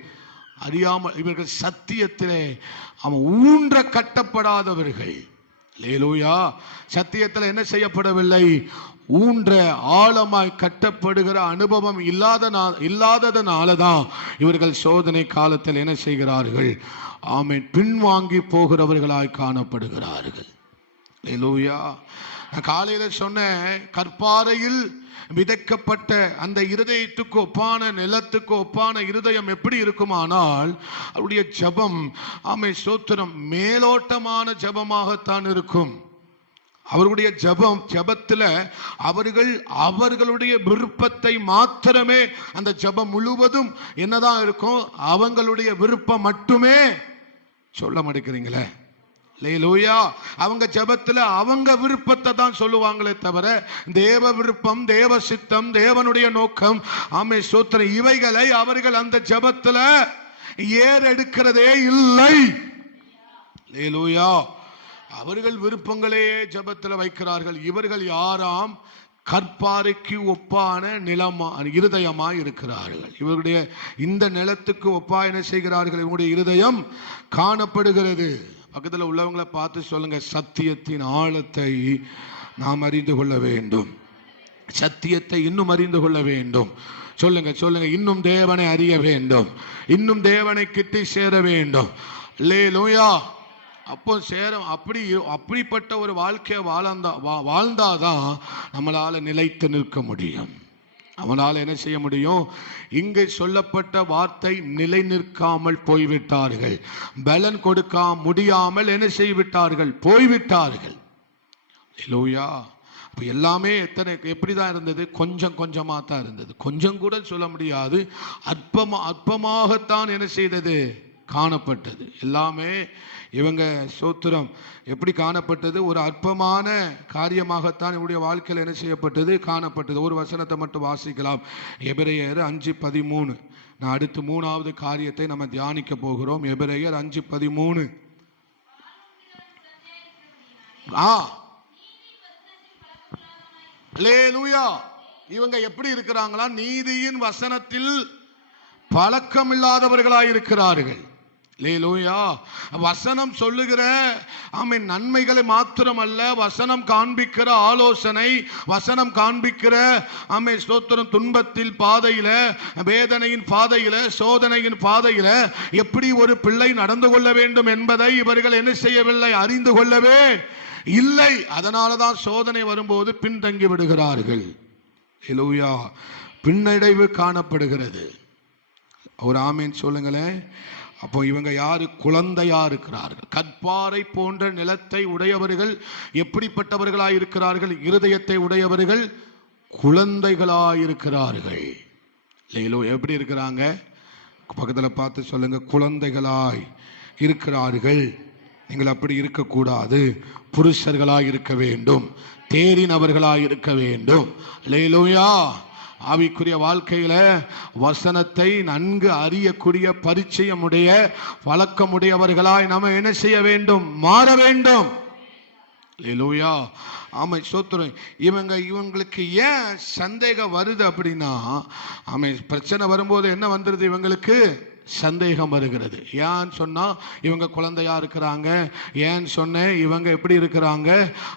அறியாமல். இவர்கள் சத்தியத்திலே ஊன்ற கட்டப்படாதவர்கள். அல்லேலூயா. சத்தியத்தில் என்ன செய்யப்படவில்லை? ஊன்ற ஆழமாய் கட்டப்படுகிற அனுபவம் இல்லாததனாலதான் இவர்கள் சோதனை காலத்தில் என்ன செய்கிறார்கள்? ஆமென், பின்வாங்கி போகிறவர்களாய் காணப்படுகிறார்கள். அல்லேலூயா. நான் காலையில சொன்ன கற்பாறையில் விதைக்கப்பட்ட அந்த இருதயத்துக்கு ஒப்பான, நிலத்துக்கு ஒப்பான இருதயம் எப்படி இருக்குமானால் அவருடைய ஜெபம் ஸ்தோத்திரம் மேலோட்டமான ஜெபமாகத்தான் இருக்கும். அவர்களுடைய ஜெபத்துல அவர்களுடைய விருப்பத்தை மாத்திரமே, அந்த ஜெபம் முழுவதும் என்னதான் இருக்கும்? அவங்களுடைய விருப்பம் மட்டுமே. சொல்ல மாட்டேங்கிறீங்களே? அல்லேலூயா. அவங்க ஜெபத்துல அவங்க விருப்பத்தை தான் சொல்லுவாங்களே தவிர தேவ விருப்பம், தேவ சித்தம், தேவனுடைய நோக்கம், ஸ்தோத்திரம் இவைகளை அவர்கள் அந்த ஜெபத்துல ஏறெடுக்கிறதே இல்லை. அல்லேலூயா. அவர்கள் விருப்பங்களையே ஜெபத்தில் வைக்கிறார்கள். இவர்கள் யாராம்? கற்பாறைக்கு ஒப்பான இருதயமாய் இருக்கிறார்கள். இவருடைய இந்த நிலத்துக்கு ஒப்பா என்ன செய்கிறார்கள்? இவருடைய இருதயம் காணப்படுகிறது. பக்கத்தில் உள்ளவங்களை பார்த்து சொல்லுங்க, சத்தியத்தின் ஆழத்தை நாம் அறிந்து கொள்ள வேண்டும். சத்தியத்தை இன்னும் அறிந்து கொள்ள வேண்டும். சொல்லுங்க சொல்லுங்க, இன்னும் தேவனை அறிய வேண்டும், இன்னும் தேவனை கிட்டி சேர வேண்டும். அல்லேலூயா. அப்போ அப்படிப்பட்ட ஒரு வாழ்க்கையை வாழ்ந்தாதான் நம்மளால நிலைத்து நிற்க முடியும். அவனால என்ன செய்ய முடியும்? இங்கே சொல்லப்பட்ட வார்த்தை நிலை நிற்காமல் போய்விட்டார்கள். பலன் கொடுக்க முடியாமல் என்ன செய்விட்டார்கள்? போய்விட்டார்கள். அல்லேலூயா. அப்ப எல்லாமே எப்படிதான் இருந்தது? கொஞ்சம் கொஞ்சமா தான் இருந்தது. கொஞ்சம் கூட சொல்ல முடியாது, அற்பமாகத்தான் என்ன செய்தது? காணப்பட்டது. எல்லாமே இவங்க ஸ்தோத்திரம் எப்படி காணப்பட்டது? ஒரு அற்பமான காரியமாகத்தான் இவருடைய வாழ்க்கையில் என்ன செய்யப்பட்டது? காணப்பட்டது. ஒரு வசனத்தை மட்டும் வாசிக்கலாம். எபிரெயர் 5:13. நான் அடுத்து 3வது காரியத்தை நம்ம தியானிக்க போகிறோம். எபிரெயர் 5:13. அல்லேலூயா. இவங்க எப்படி இருக்கிறாங்களா? நீதியின் வசனத்தில் பழக்கம் இல்லாதவர்களாய் இருக்கிறார்கள். அல்லேலூயா. வசனம் சொல்லுகிற நன்மைகளை மாத்திரமல்ல, வசனம் காண்பிக்கிற ஆலோசனை, வசனம் காண்பிக்கிற ஸ்தோத்திரம் துன்பத்தில் பாதையில, வேதனையின் பாதையில, சோதனையின் பாதையில எப்படி ஒரு பிள்ளை நடந்து கொள்ள வேண்டும் என்பதை இவர்கள் என்ன செய்யவில்லை? அறிந்து கொள்ளவே இல்லை. அதனாலதான் சோதனை வரும்போது பின்தங்கி விடுகிறார்கள். அல்லேலூயா. பின்னடைவு காணப்படுகிறது. ஒரு ஆமீன் சொல்லுங்களேன். அப்போ இவங்க யாரு? குழந்தையா இருக்கிறார்கள். கற்பாறை போன்ற நிலத்தை உடையவர்கள் எப்படிப்பட்டவர்களாய் இருக்கிறார்கள்? இருதயத்தை உடையவர்கள் குழந்தைகளாய் இருக்கிறார்கள். எப்படி இருக்கிறாங்க? பக்கத்தில் பார்த்து சொல்லுங்க, குழந்தைகளாய் இருக்கிறார்கள். நீங்கள் அப்படி இருக்கக்கூடாது. புருஷர்களாய் இருக்க வேண்டும், தேறினவர்களாய் இருக்க வேண்டும். அல்லேலூயா. ஆவிக்குரிய வாழ்க்கையில வசனத்தை நன்கு அறியக்கூடிய பரிச்சயமுடைய வழக்கமுடையவர்களாய் நம்ம என்ன செய்ய வேண்டும்? மாற வேண்டும். அல்லேலூயா. ஆமை சோத்திரம். இவங்களுக்கு ஏன் சந்தேகம் வருது அப்படின்னா, ஆமை பிரச்சனை வரும்போது என்ன வந்துருது? இவங்களுக்கு சந்தேகம் வருகிறது. ஏன்னு சொன்னா இவங்க குழந்தையா இருக்கிறாங்க, ஏன்னு சொன்ன இவங்க எப்படி இருக்கிறாங்க,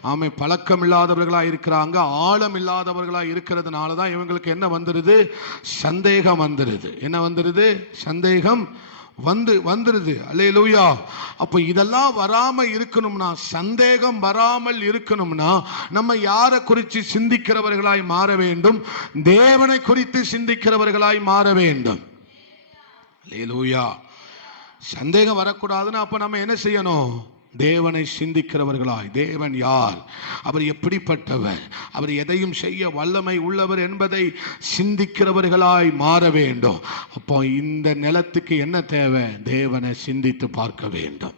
ஆமை பழக்கம் இல்லாதவர்களா இருக்கிறாங்க, ஆழம் இல்லாதவர்களா இருக்கிறதுனால தான் இவங்களுக்கு என்ன வந்துருது? சந்தேகம் வந்துருது. என்ன வந்துருது? சந்தேகம் வந்துருது. அல்லேலூயா. அப்ப இதெல்லாம் வராம இருக்கணும்னா, சந்தேகம் வராமல் இருக்கணும்னா நம்ம யாரை குறித்து சிந்திக்கிறவர்களாய் மாற வேண்டும்? தேவனை குறித்து சிந்திக்கிறவர்களாய் மாற வேண்டும். அல்லேலூயா. சந்தேகம் வரக்கூடாதுன்னா அப்ப நம்ம என்ன செய்யணும்? தேவனை சிந்திக்கிறவர்களாய், தேவன் யார், அவர் எப்படிப்பட்டவர், அவர் எதையும் செய்ய வல்லமை உள்ளவர் என்பதை சிந்திக்கிறவர்களாய் மாற வேண்டும். அப்போ இந்த நிலத்துக்கு என்ன தேவை? தேவனை சிந்தித்து பார்க்க வேண்டும்.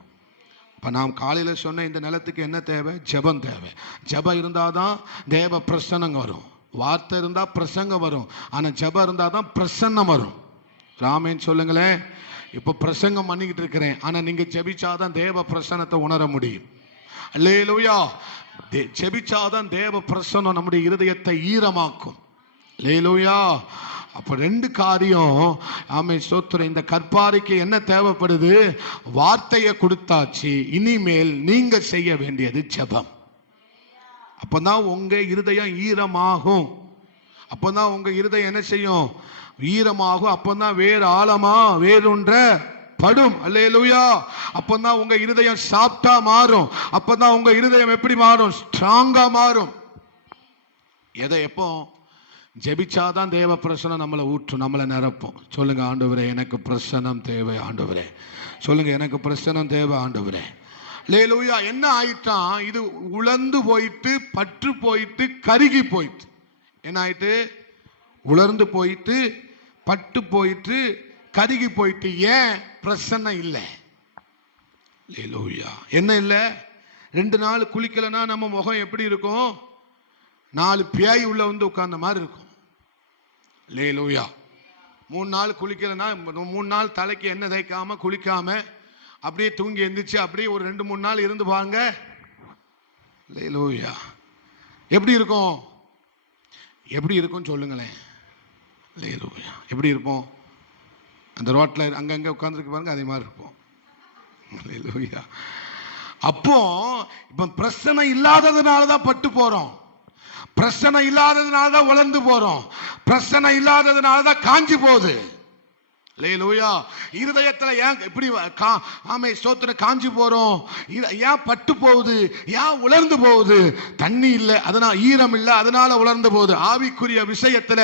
இப்போ நாம் காலையில் சொன்ன இந்த நிலத்துக்கு என்ன தேவை? ஜெபம் தேவை. ஜெபம் இருந்தால் தான் தேவ பிரசன்னம் வரும். வார்த்தை இருந்தால் பிரசங்கம் வரும். ஆனால் ஜெபம் இருந்தால் தான் பிரசன்னம் வரும். ராமேன்னு சொல்லுங்களேன். இப்போ பிரசங்கம் பண்ணிக்கிட்டு இருக்கிறேன், ஆனால் நீங்க ஜெபிச்சாதான் தேவ பிரசன்னத்தை உணர முடியும். அல்லேலூயா. ஜெபிச்சாதான் தேவ பிரசன்னம் நம்முடைய இருதயத்தை ஈரமாக்கும். அல்லேலூயா. அப்ப ரெண்டு காரியம். ஆமே ஸ்தோத்திரம். இந்த கற்பாறைக்கு என்ன தேவைப்படுது? வார்த்தையை கொடுத்தாச்சு, இனிமேல் நீங்க செய்ய வேண்டியது ஜெபம். அப்பதான் உங்க இருதயம் ஈரமாகும். அப்பதான் உங்க இருதயம் என்ன செய்யும்? ஈரமாகும். அப்பதான் வேறு ஆழமா வேறுன்ற படும். அல்லேலூயா. அப்பதான் உங்க இருதயம் சாப்பிட்டா மாறும். அப்பதான் உங்க இருதயம் எப்படி மாறும்? ஸ்ட்ராங்கா மாறும். எதை எப்போ ஜெபிச்சாதான் தேவ பிரசனம் நம்மளை ஊற்றும், நம்மளை நிரப்பும். சொல்லுங்க, ஆண்டவரே எனக்கு பிரசனம் தேவை. ஆண்டவரே சொல்லுங்க, எனக்கு பிரசனம் தேவை. ஆண்டவரே. அல்லேலூயா. என்ன ஆயிட்டான்? இது உலர்ந்து போயிட்டு, பற்று போயிட்டு, கருகி போயிட்டு. என்ன ஆயிட்டு? உலர்ந்து போயிட்டு, பட்டு போயிட்டு, கருகி போயிட்டு. ஏன்? பிரசன்னம் இல்லை. அல்லேலூயா. என்ன இல்லை? 2 நாள் குளிக்கலன்னா நம்ம முகம் எப்படி இருக்கும்? 4 பேய் உள்ள வந்து உட்கார்ந்த மாதிரி இருக்கும். அல்லேலூயா. 3 நாள் குளிக்கலன்னா, 3 நாள் தலைக்கு எண்ணெய் தேய்க்காம குளிக்காம அப்படியே தூங்கி எந்திரிச்சு அப்படியே ஒரு 2-3 நாள் இருந்து பாருங்க. அல்லேலூயா. எப்படி இருக்கும்? எப்படி இருக்கும் சொல்லுங்களேன். அல்லேலூயா. எப்படி இருப்போம்? அந்த ரோட்டில் அங்கங்கே உட்காந்துருக்கு பாருங்க, அதே மாதிரி இருப்போம். அல்லேலூயா. அப்போ இப்ப பிரச்சனை இல்லாததுனால தான் பட்டு போறோம். பிரச்சனை இல்லாததுனால தான் வளர்ந்து போறோம். பிரச்சனை இல்லாததுனால தான் காஞ்சி போகுது. அல்லேலூயா. இருதயத்துல ஏன் இப்படி ஆமே ஸ்தோத்திரம் காஞ்சி போறோம்? ஏன் பட்டு போகுது? ஏன் உலர்ந்து போகுது? தண்ணி இல்லை, அதனால ஈரம் இல்லை, அதனால உலர்ந்து போகுது. ஆவிக்குரிய விஷயத்துல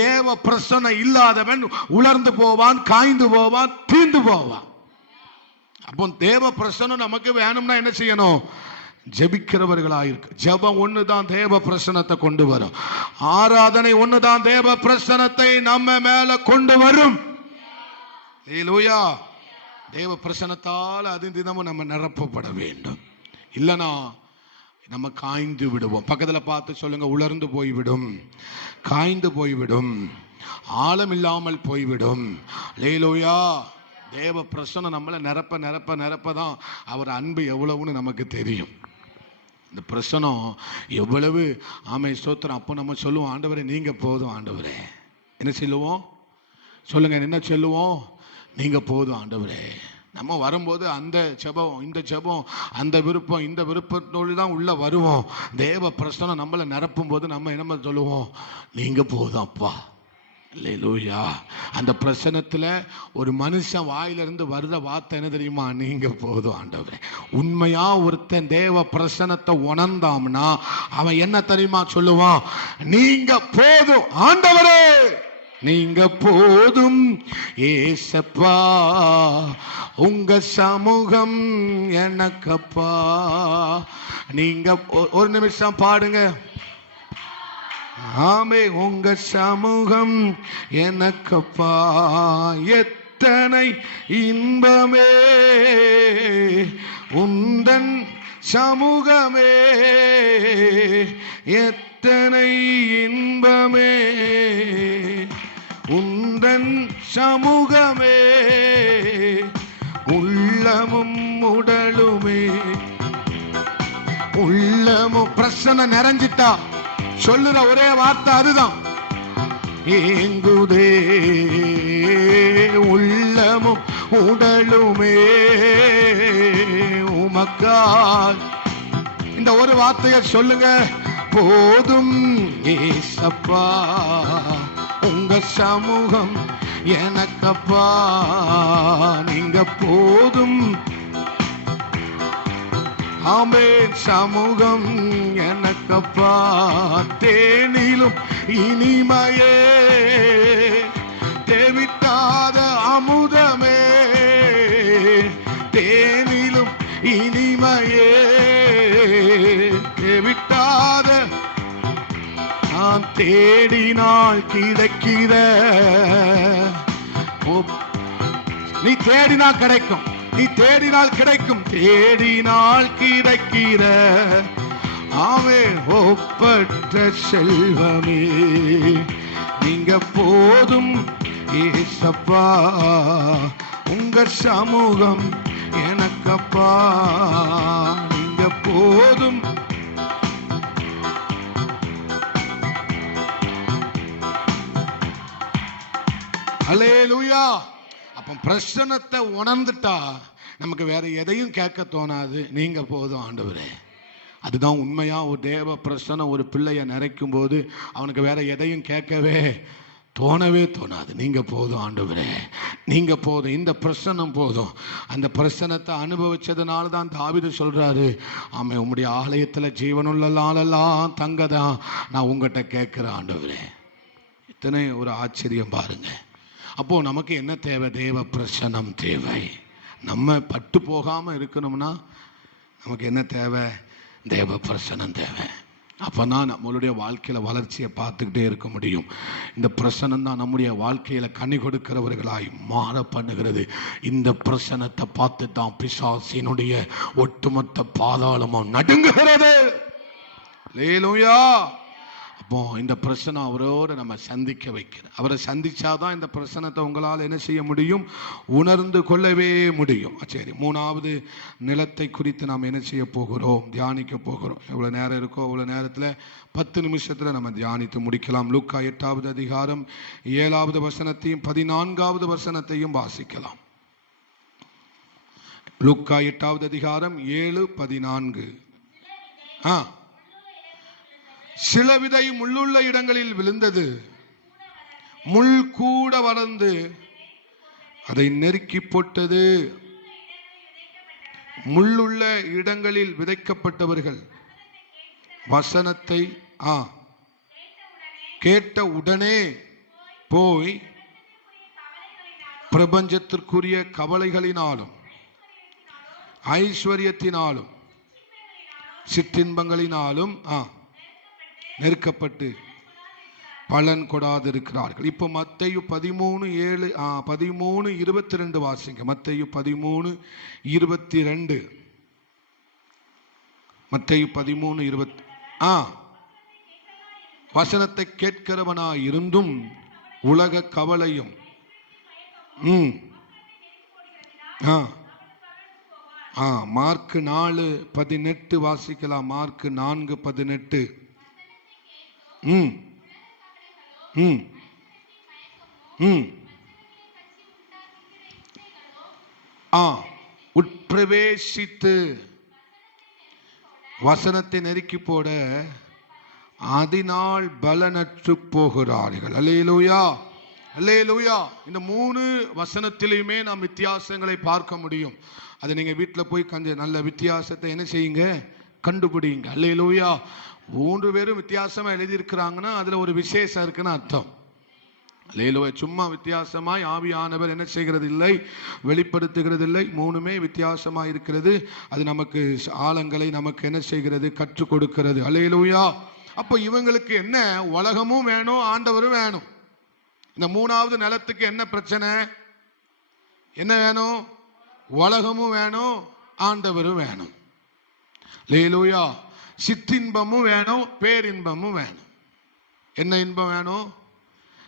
தேவ பிரசன்னம் இல்லாதவன் உலர்ந்து போவான், காய்ந்து போவான், தீந்து போவான். அப்போ தேவ பிரசன்னம் நமக்கு வேணும்னா என்ன செய்யணும்? ஜெபிக்கிறவர்களாயிருக்கு. ஜெபம் ஒண்ணுதான் தேவ பிரசன்னத்தை கொண்டு வரும். ஆராதனை ஒண்ணுதான் தேவ பிரசன்னத்தை நம்ம மேல கொண்டு வரும். அல்லேலூயா. தேவ பிரசன்னத்தால் அது தினமும் நம்ம நிரப்பப்பட வேண்டும். இல்லனா நம்ம காய்ந்து விடுவோம். பக்கத்துல பார்த்து சொல்லுங்க, உலர்ந்து போய்விடும், காய்ந்து போய்விடும், ஆழம் இல்லாமல் போய்விடும். அல்லேலூயா. தேவ பிரசன்னம் நம்மளை நிரப்ப நிரப்ப நிரப்பதான் அவர் அன்பு எவ்வளவுன்னு நமக்கு தெரியும். இந்த பிரசனம் எவ்வளவு ஆமை ஸ்தோத்திரம். அப்போ நம்ம சொல்லுவோம், ஆண்டவரே நீங்க போதும். ஆண்டவரே என்ன சொல்லுவோம்? சொல்லுங்க, என்ன சொல்லுவோம்? நீங்க போதும் ஆண்டவரே. நம்ம வரும்போது அந்த ஜெபம், இந்த ஜெபம், அந்த விருப்பம், இந்த விருப்பத்தோடு தான் உள்ள வருவோம். தேவ பிரசனம் நம்மளை நிரப்பும் போது நம்ம என்ன சொல்லுவோம்? நீங்க போதும் அப்பா. அல்லேலூயா. அந்த பிரசனத்துல ஒரு மனுஷன் வாயிலிருந்து வருத வார்த்தை என்ன தெரியுமா? நீங்க போதும் ஆண்டவரே. உண்மையா ஒருத்தன் தேவ பிரசனத்தை உணர்ந்தாம்னா அவன் என்ன தெரியுமா சொல்லுவான்? நீங்க போதும் ஆண்டவரே, நீங்க போதும் ஏசப்பா, உங்க சமூகம் எனக்கப்பா. நீங்க ஒரு நிமிஷம் பாடுங்க. ஆமே, உங்க சமூகம் எனக்கப்பா. எத்தனை இன்பமே உந்தன் சமூகமே எத்தனை இன்பமே, உந்தன் சமூகமே உள்ளமும் உடலுமே. உள்ளமும் பிரசன்ன நிறைஞ்சிட்டா சொல்லுற ஒரே வார்த்தை அதுதான், ஏங்குதே உள்ளமும் உடலுமே உமக்காய். இந்த ஒரு வார்த்தையை சொல்லுங்க, போதும் ஏசப்பா உங்க சமூகம் எனக்கப்பா, நீங்க போதும். ஆமென். சமூகம் எனக்கப்பா, தேனிலும் இனிமையே, தேவிட்டாத அமுதமே, தேனிலும் இனிமையே, தேவிட்டாத. நான் தேடினால் கிடைக்கிற, நீ தேடினால் கிடைக்கும், நீ தேடினால் கிடைக்கும், தேடினால் கிடைக்கிற. ஆமென். ஒப்பற்ற செல்வமே நீங்க போதும் ஏசப்பா, உங்க சமூகம் எனக்கப்பா, நீங்க போதும். அல்லேலூயா. அப்ப பிரசன்னத்தை உணர்ந்துட்டா நமக்கு வேற எதையும் கேட்க தோணாது. நீங்க போதும் ஆண்டவரே. அதுதான் உண்மையா ஒரு தேவ பிரசன்னம் ஒரு பிள்ளைய நிறைக்கும் போது அவனுக்கு வேற எதையும் கேட்கவே தோணவே தோணாது. நீங்க போதும் ஆண்டவரே, நீங்க போதும், இந்த பிரசன்னம் போதும். அந்த பிரசன்னத்தை அனுபவிச்சதுனால தான் தாவீது சொல்றாரு, ஆமே உம்முடைய ஆலயத்துல ஜீவனுள்ள நாளெல்லாம் தங்கதான் நான் உங்ககிட்ட கேட்கிறேன் ஆண்டவரே. இத்தனை ஒரு ஆச்சரியம் பாருங்க. அப்போ நமக்கு என்ன தேவை? தேவ பிரசன்னம் தேவை. நம்ம பட்டு போகாம இருக்கணும்னா நமக்கு என்ன தேவை? தேவ பிரசன்னம் தேவை. அப்பதான் நம்மளுடைய வாழ்க்கையில வளர்ச்சியை பார்த்துக்கிட்டே இருக்க முடியும். இந்த பிரசன்னம் தான் நம்முடைய வாழ்க்கையில கனி கொடுக்கிறவர்களாய் மாற பண்ணுகிறது. இந்த பிரசன்னத்தை பார்த்து தான் பிசாசினுடைய ஒட்டுமொத்த பாதாளமும் நடுங்குகிறது. அல்லேலூயா. அப்போ இந்த பிரசனம் அவரோட நம்ம சந்திக்க வைக்கிறோம். அவரை சந்திச்சாதான் இந்த பிரசனத்தை உங்களால் என்ன செய்ய முடியும்? உணர்ந்து கொள்ளவே முடியும். சரி, மூணாவது நிலத்தை குறித்து நாம் என்ன செய்ய போகிறோம்? தியானிக்க போகிறோம். எவ்வளவு நேரம் இருக்கோ அவ்வளவு நேரத்தில் 10 நிமிஷத்துல நம்ம தியானித்து முடிக்கலாம். லூக்கா 8வது அதிகாரம் 7வது வசனத்தையும் 14வது வசனத்தையும் வாசிக்கலாம். லூக்கா 8வது அதிகாரம் 7, 14. சில விதை முள்ளுள்ள இடங்களில் விழுந்தது, முள் கூட வளர்ந்து அதை நெருக்கி போட்டது. முள்ளுள்ள இடங்களில் விதைக்கப்பட்டவர்கள் வசனத்தை கேட்ட உடனே போய் பிரபஞ்சத்திற்குரிய கவலைகளினாலும் ஐஸ்வர்யத்தினாலும் சிற்றின்பங்களினாலும் நெருக்கப்பட்டு பலன் கொடாதிருக்கிறார்கள். இப்போ மத்தேயு 13:22 வாசிங்க. மத்தேயு 13:22. மத்தேயு 13:20. வசனத்தை கேட்கிறவனாய் இருந்தும் உலக கவலையும் மார்க் 4:18 வாசிக்கலாம். மார்க் 4:18. உட்பிரவேசித்து வசனத்தை நெருக்கி போட அதனால் பலனற்று போகிறார்கள். அல்லேலூயா, அல்லேலூயா. இந்த 3 வசனத்திலையுமே நாம் வித்தியாசங்களை பார்க்க முடியும். அதை நீங்க வீட்டில் போய் கொஞ்சம் நல்ல வித்தியாசத்தை என்ன செய்யுங்க? கண்டுபிடிங்க. அல்லேலூயா. 3 பேரும் வித்தியாசமா எழுதியிருக்கிறாங்கன்னா அதுல ஒரு விசேஷம் இருக்குன்னு அர்த்தம். அல்லேலூயா. சும்மா வித்தியாசமாய் ஆவியானவர் என்ன செய்கிறது இல்லை, வெளிப்படுத்துகிறது இல்லை. 3மே வித்தியாசமா இருக்கிறது. அது நமக்கு ஆழங்களை நமக்கு என்ன செய்கிறது? கற்றுக் கொடுக்கிறது. அல்லேலூயா. அப்ப இவங்களுக்கு என்ன? உலகமும் வேணும், ஆண்டவரும் வேணும். இந்த 3வது நிலத்துக்கு என்ன பிரச்சனை? என்ன வேணும்? உலகமும் வேணும், ஆண்டவரும் வேணும். அல்லேலூயா. சிற்றின்பமும் வேணும், பேரின்பமும் வேணும். என்ன இன்பம் வேணும்?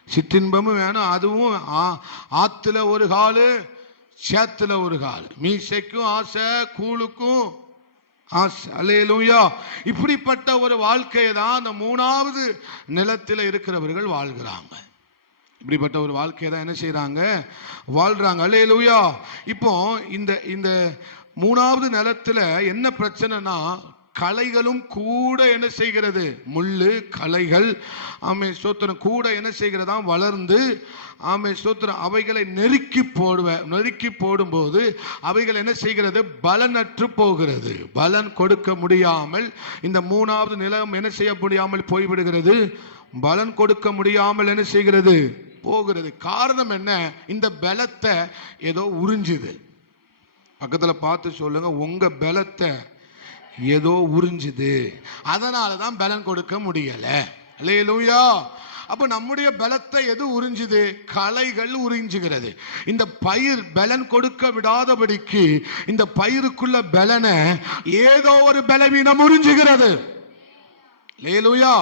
சிற்றின்பமும் வேணும். அதுவும் ஆத்துல ஒரு காலு, சேத்துல ஒரு கால். மீசைக்கும் ஆசை, கூழுக்கும் ஆசை. அல்லேலூயா. இப்படிப்பட்ட ஒரு வாழ்க்கையை தான் அந்த மூணாவது நிலத்தில் இருக்கிறவர்கள் வாழ்கிறாங்க. இப்படிப்பட்ட ஒரு வாழ்க்கையை தான் என்ன செய்யறாங்க? வாழ்றாங்க. அல்லேலூயா. இப்போ இந்த மூணாவது நிலத்துல என்ன பிரச்சனைனா, களைகளும் கூட என்ன செய்கிறது? முள்ளு களைகள், ஆமே ஸ்தோத்திரம், கூட என்ன செய்கிறதா? வளர்ந்து, ஆமே ஸ்தோத்திரம், அவைகளை நெருக்கி போடும்போது அவைகள் என்ன செய்கிறது? பலனற்று போகிறது. பலன் கொடுக்க முடியாமல் இந்த மூணாவது நிலம் என்ன செய்ய முடியாமல் போய்விடுகிறது. பலன் கொடுக்க முடியாமல் என்ன செய்கிறது? போகிறது. காரணம் என்ன? இந்த பலத்தை ஏதோ உறிஞ்சுது. பக்கத்துல பார்த்து சொல்லுங்க, உங்க பலத்தை ஏதோ உறிஞ்சுது, அதனாலதான் பலன் கொடுக்க முடியல. அல்லேலூயா. அப்ப நம்முடைய பலத்தை எது உறிஞ்சுது? களைகள் உறிஞ்சுகிறது. இந்த பயிர் பலன் கொடுக்க விடாதபடிக்கு இந்த பயிருக்குள்ள பலனை ஏதோ ஒரு பலவீனம் உறிஞ்சுகிறது. அல்லேலூயா.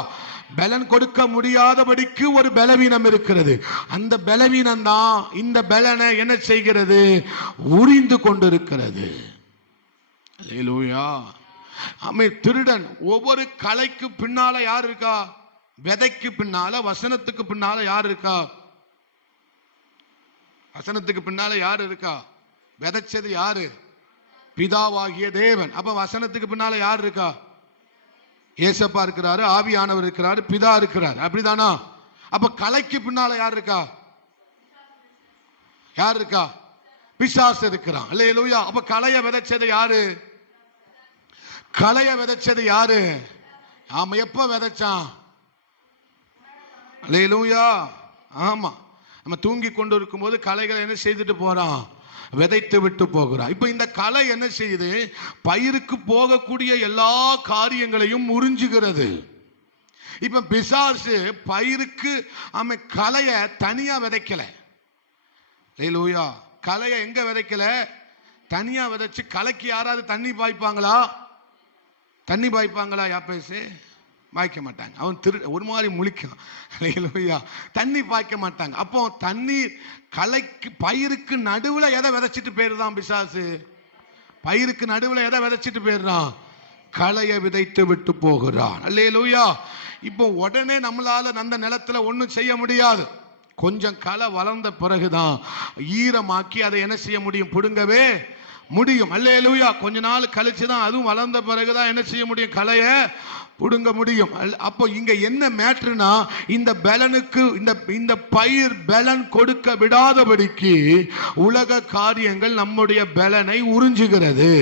பலன் கொடுக்க முடியாதபடிக்கு ஒரு பலவீனம் இருக்கிறது. அந்த பலவீனம் தான் இந்த பலனை என்ன செய்கிறது? உறிந்து கொண்டிருக்கிறது. அல்லேலூயா. ஆமே. திருடன் ஒவ்வொரு கலைக்கு பின்னால யார் இருக்கா? விதைக்கு பின்னால, வசனத்துக்கு பின்னால யார் இருக்கா? வசனத்துக்கு பின்னால யார் இருக்கா? விதைச்சது யாரு? பிதாவாகிய தேவன். அப்ப வசனத்துக்கு பின்னால யார் இருக்கா? ஏசப்பா இருக்கிறாரு, ஆவியானவர் இருக்கிறாரு, பிதா இருக்கிறார். அப்படிதானா? அப்ப கலைக்கு பின்னால யார் இருக்கா? யார் இருக்கா? பிசாசு இருக்கிறான். அல்லேலூயா. அப்ப கலைய விதைச்சது யாரு? களைய விதைச்சது யாரு? ஆமா. எப்ப விதைச்சான்? அல்லேலூயா. ஆமா. நம்ம தூங்கி கொண்டு இருக்கும் போது களைகளை என்ன செய்துட்டு போறான்? விதைத்து விட்டு போகிறான். இப்ப இந்த களை என்ன செய்யுது? பயிருக்கு போகக்கூடிய எல்லா காரியங்களையும் உறிஞ்சுகிறது. இப்ப பிசாசு பயிருக்கு களைய தனியா விதைக்கல. அல்லேலூயா. களைய எங்க விதைக்கல? தனியா விதைச்சு களைக்கு யாராவது தண்ணி பாய்ப்பாங்களா? தண்ணி பாய்ப்பாங்களா? யாப்பேசு பாய்க்க மாட்டாங்க. அவன் ஒரு மாதிரி முழிக்கும். தண்ணி பாய்க்க மாட்டாங்க. அப்போ தண்ணீர் களைக்கு பயிருக்கு நடுவுல எதை விதைச்சிட்டு போயிருந்தான் பிசாசு? பயிருக்கு நடுவுல எதை விதைச்சிட்டு போயிடுறான்? களைய விதைத்து விட்டு போகிறான். அல்லேலூயா. இப்போ உடனே நம்மளால அந்த நிலத்துல ஒண்ணும் செய்ய முடியாது. கொஞ்சம் களை வளர்ந்த பிறகுதான் ஈரமாக்கி அதை என்ன செய்ய முடியும்? பிடுங்கவே முடியும். அல்லேலூயா. கொஞ்ச நாள் கழிச்சுதான், அதுவும் வளர்ந்த பிறகுதான் என்ன செய்ய முடியும்? களைய புடுங்க முடியும். அப்போ இங்க என்ன மேட்டர்னா, இந்த பலனுக்கு இந்த பயிர் பலன் கொடுக்க விடாதபடிக்கு உலக காரியங்கள் நம்முடைய பலனை உறிஞ்சுகிறது.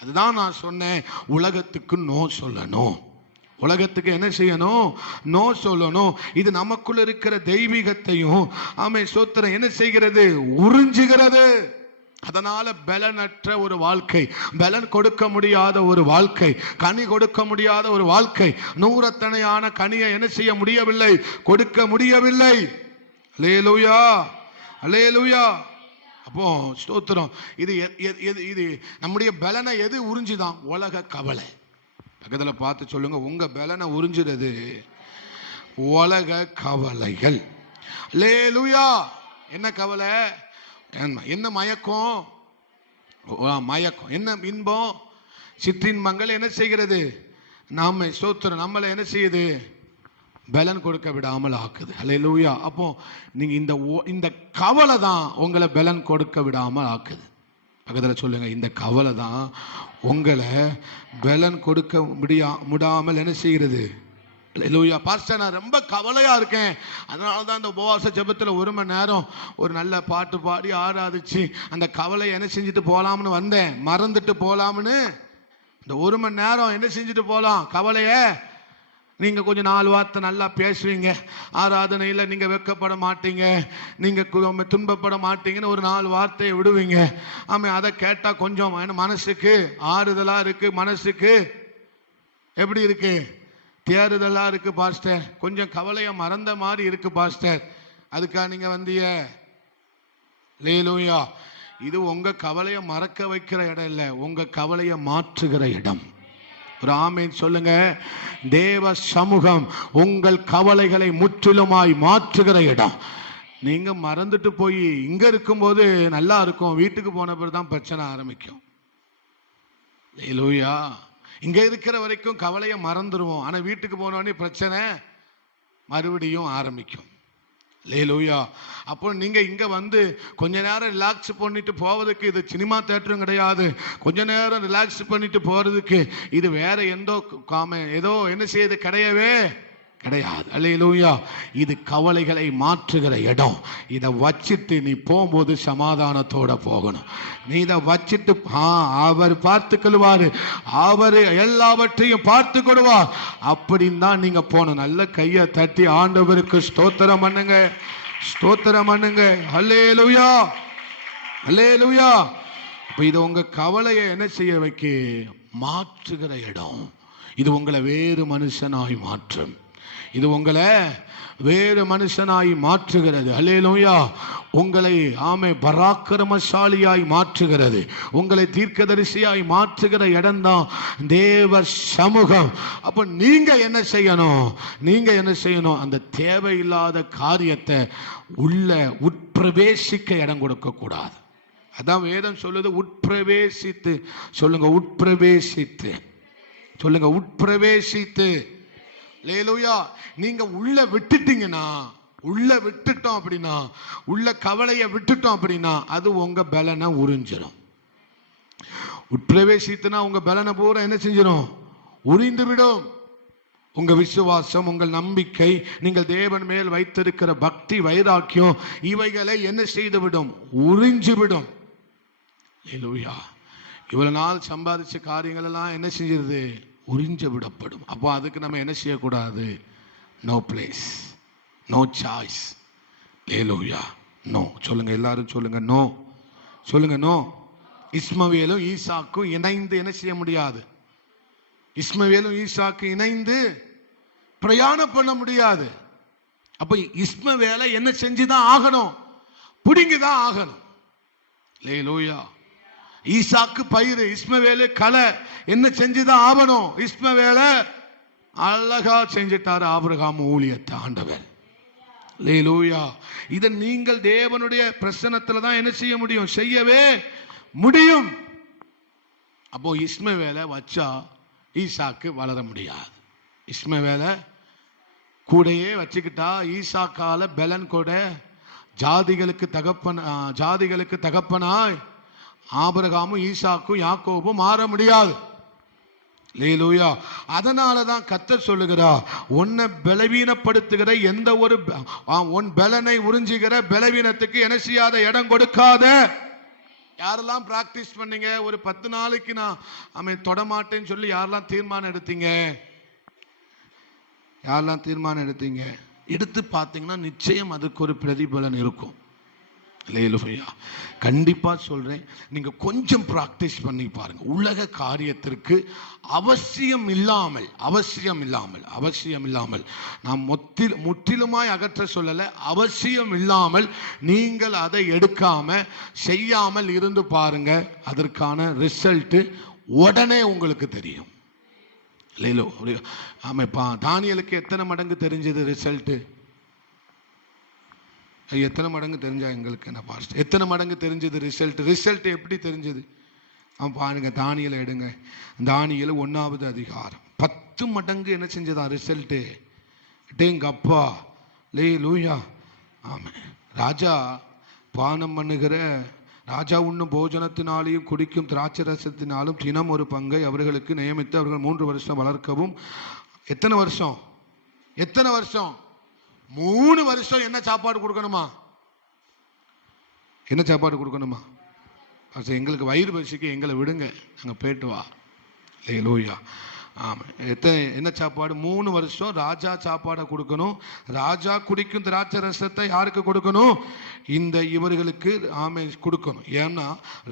அதுதான் நான் சொன்னேன், உலகத்துக்கு நோ சொல்லணும். உலகத்துக்கு என்ன செய்யணும்? நோ சொல்லணும். இது நமக்குள்ள இருக்கிற தெய்வீகத்தையும் ஆமே ஸ்தோத்திரம் என்ன செய்கிறது? உறிஞ்சுகிறது. அதனால பலனற்ற ஒரு வாழ்க்கை, பலன் கொடுக்க முடியாத ஒரு வாழ்க்கை, கனி கொடுக்க முடியாத ஒரு வாழ்க்கை, நூறத்தனையான கனியை என்ன செய்ய முடியவில்லை? கொடுக்க முடியவில்லை. அல்லேலூயா. அல்லேலூயா. அப்போ ஸ்தோத்திரம். இது நம்முடைய பலனை எது உறிஞ்சுதான்? உலக கவலை. பக்கத்துல பார்த்து சொல்லுங்க, உங்க பலனை உறிஞ்சுறது உலக கவலைகள். அல்லேலூயா. என்ன கவலை? என்ன மயக்கம்? மயக்கம். என்ன இன்பம்? சிற்றின்பங்கள் என்ன செய்கிறது? நாம ஸ்தோத்திரம் நம்மளை என்ன செய்யுது? பலன் கொடுக்க விடாமல் ஆக்குது. அல்லேலூயா. அப்போ நீங்க இந்த கவலை தான் உங்களை பலன் கொடுக்க விடாமல் ஆக்குது. பக்கத்துல சொல்லுங்க, இந்த கவலை தான் உங்களை பலன் கொடுக்க முடியாமல் என்ன செய்கிறது? அல்லேலூயா. பாஸ்டர், நான் ரொம்ப கவலையா இருக்கேன், அதனால தான் இந்த உபவாச ஜெபத்துல 1 மணி நேரம் ஒரு நல்ல பாட்டு பாடி ஆராதிச்சு அந்த கவலையை என்ன செஞ்சுட்டு போலாம்னு வந்தேன். மறந்துட்டு போலாம்னு இந்த 1 மணி நேரம் என்ன செஞ்சுட்டு போலாம்? கவலைய நீங்க கொஞ்சம் 4 வார்த்தை நல்லா பேசுவீங்க, ஆராதனையில் நீங்க வெட்கப்பட மாட்டீங்க, நீங்க துன்பப்பட மாட்டீங்கன்னு ஒரு 4 வார்த்தையை விடுவீங்க. ஆமா, அதை கேட்டா கொஞ்சம் மனசுக்கு ஆறுதலா இருக்கு, மனசுக்கு எப்படி இருக்கு? தேறுதலா இருக்கு பாஸ்டர். கொஞ்சம் கவலையை மறந்த மாதிரி இருக்கு பாஸ்டர். அதுக்காக நீங்க வந்தீங்க. அல்லேலூயா. இது உங்க கவலையை மறக்க வைக்கிற இடம் இல்லை, உங்க கவலையை மாற்றுகிற இடம். ஒரு ஆமேன் சொல்லுங்க. தேவ சமூகம் உங்கள் கவலைகளை முற்றிலுமாய் மாற்றுகிற இடம். நீங்க மறந்துட்டு போய் இங்க இருக்கும்போது நல்லா இருக்கும், வீட்டுக்கு போன பிறகு தான் பிரச்சனை ஆரம்பிக்கும். ஹல்லேலூயா. இங்க இருக்கிற வரைக்கும் கவலையை மறந்துடுவோம், ஆனா வீட்டுக்கு போனோடனே பிரச்சனை மறுபடியும் ஆரம்பிக்கும். ஹல்லேலூயா. அப்போ நீங்க இங்க வந்து கொஞ்ச நேரம் ரிலாக்ஸ் பண்ணிட்டு போவதுக்கு இது சினிமா தியேட்டரும் கிடையாது. கொஞ்ச நேரம் ரிலாக்ஸ் பண்ணிட்டு போறதுக்கு இது வேற ஏதோ என்ன செய்யுது கிடையவே கிடையாது. ஹல்லேலூயா. இது கவலைகளை மாற்றுகிற இடம். இதை வச்சிட்டு நீ போகும்போது சமாதானத்தோட போகணும். நீ இதை வச்சிட்டு அவர் பார்த்து கொள்வாரு, அவர் எல்லாவற்றையும் பார்த்து கொள்வார் அப்படின்னு தான் நீங்க போகணும். நல்ல கையை தட்டி ஆண்டவருக்கு ஸ்தோத்திரம் பண்ணுங்க, ஸ்தோத்திரம் பண்ணுங்க. ஹல்லேலூயா, ஹல்லேலூயா. இப்ப இது உங்க கவலையை என்ன செய்ய வைக்க மாற்றுகிற இடம். இது உங்களை வேறு மனுஷனாய் மாற்றும். இது உங்களை வேறு மனுஷனாய் மாற்றுகிறது. ஹல்லேலூயா. உங்களை பராக்கிரமசாலியாய் மாற்றுகிறது. உங்களை தீர்க்கதரிசியாய் மாற்றுகிற இடம்தான் தேவ சமூகம். அப்ப நீங்க என்ன செய்யணும்? நீங்க என்ன செய்யணும்? அந்த தேவையில்லாத காரியத்தை உள்ள உட்பிரவேசிக்க இடம் கொடுக்க கூடாது. அதான் வேதம் சொல்லுது, உட்பிரவேசித்து. சொல்லுங்க, உட்பிரவேசித்து. சொல்லுங்க, உட்பிரவேசித்து. ஹல்லேலூயா. நீங்க உள்ள விட்டுட்டீங்கன்னா, உள்ள விட்டுட்டோம் அப்படின்னா, உள்ள கவலையை விட்டுட்டோம் அப்படின்னா அது உங்க பலனை உறிஞ்சிடும். உட்பிரவேசித்துனா உங்க பலனை பூரா என்ன செஞ்சிடும்? உறிந்து விடும். உங்க விசுவாசம், உங்கள் நம்பிக்கை, நீங்கள் தேவன் மேல் வைத்திருக்கிற பக்தி, வைராக்கியம், இவைகளை என்ன செய்து விடும்? உறிஞ்சு விடும். ஹல்லேலூயா. இவ்வளவு நாள் சம்பாதிச்ச காரியங்கள் எல்லாம் என்ன செஞ்சிருது? உறிஞ்ச விடப்படும். அப்போ அதுக்கு நம்ம என்ன செய்யக்கூடாது? No place, no choice. Hallelujah. No. சொல்லுங்க, எல்லாரும் சொல்லுங்க, நோ. சொல்லுங்க, நோ. இஸ்மவேலும் ஈசாக்கும் இணைந்து என்ன செய்ய முடியாது? இஸ்மவேலும் ஈசாக்கு இணைந்து பிரயாணம் பண்ண முடியாது. அப்ப இஸ்மவேலை என்ன செஞ்சுதான் ஆகணும்? பிடிங்குதான் ஆகணும். ஹல்லேலூயா. ஈசாக்கு பயிர், இஸ்மவேலு களை. என்ன செஞ்சுதான் ஆகணும்? இஸ்மவேலை அழகா செஞ்சிட்டாரு ஆபிரகாம் ஊழியத்தை ஆண்டவர். ஹல்லேலூயா. இதை நீங்கள் தேவனுடைய பிரசன்னத்துல தான் என்ன செய்ய முடியும்? செய்யவே முடியும். அப்போ இஸ்மவேலை வச்சா ஈசாக்கு வளர முடியாது. இஸ்மவேலை கூடையே வச்சுக்கிட்டா ஈசாக்கால பலன் கூட ஜாதிகளுக்கு தகப்பனாய் ஆபிரகாமும் ஈசாக்கும் யாக்கோபும் மாற முடியாது. ஹல்லேலூயா. அதனாலதான் கர்த்தர் சொல்லுகிறார், உன்னை பலவீனப்படுத்துகிற எந்த ஒரு உன் பலனை உறிஞ்சுகிற பலவீனத்துக்கு என்ன செய்யாத இடம் கொடுக்காத. யாரெல்லாம் பிராக்டிஸ் பண்ணீங்க? ஒரு 10 நாளைக்கு நான் தொடமாட்டேன்னு சொல்லி யாரெல்லாம் தீர்மானம் எடுத்தீங்க? யாரெல்லாம் தீர்மானம் எடுத்தீங்க? எடுத்து பார்த்தீங்கன்னா நிச்சயம் அதுக்கு ஒரு பிரதிபலன் இருக்கும். ஹல்லேலூயா. கண்டிப்பா சொல்றேன், நீங்க கொஞ்சம் பிராக்டிஸ் பண்ணி பாருங்க. உலக காரியத்திற்கு அவசியம் இல்லாமல் நாம் முற்றிலுமாய் அகற்ற சொல்லல, அவசியம் இல்லாமல் நீங்கள் அதை எடுக்காம செய்யாமல் இருந்து பாருங்க. அதற்கான ரிசல்ட் உடனே உங்களுக்கு தெரியும். ஹல்லேலூயா. ஆமாப்பா, தானியேலுக்கு எத்தனை மடங்கு தெரிஞ்சது ரிசல்ட்? எத்தனை மடங்கு தெரிஞ்சா எங்களுக்கு என்ன பாஸ்டர்? எத்தனை மடங்கு தெரிஞ்சது ரிசல்ட்? ரிசல்ட் எப்படி தெரிஞ்சது? பாருங்க, தானியேலை எடுங்க. தானியேல் 1வது அதிகாரம் 10 மடங்கு என்ன செஞ்சதா ரிசல்ட்? எங்க அப்பா. ஹல்லேலூயா. ஆமா. ராஜா பானம் பண்ணுகிற, ராஜா உண்ணும் போஜனத்தினாலையும் குடிக்கும் திராட்சை ரசத்தினாலும் தினம் ஒரு பங்கை அவர்களுக்கு நியமித்து அவர்கள் 3 வருஷம் வளர்க்கவும். எத்தனை வருஷம்? 3 வருஷம் என்ன சாப்பாடு கொடுக்கணுமா? என்ன சாப்பாடு கொடுக்கணுமா? எங்களுக்கு வயிறு பசிக்கு எங்களை விடுங்க, நாங்கள் போயிட்டு வா. ஹல்லேலூயா. ஆமாம். என்ன சாப்பாடு? 3 வருஷம் ராஜா சாப்பாடை கொடுக்கணும். ராஜா குடிக்கும் திராட்சை ரசத்தை யாருக்கு கொடுக்கணும்? இந்த இவர்களுக்கு கொடுக்கணும். ஏன்னா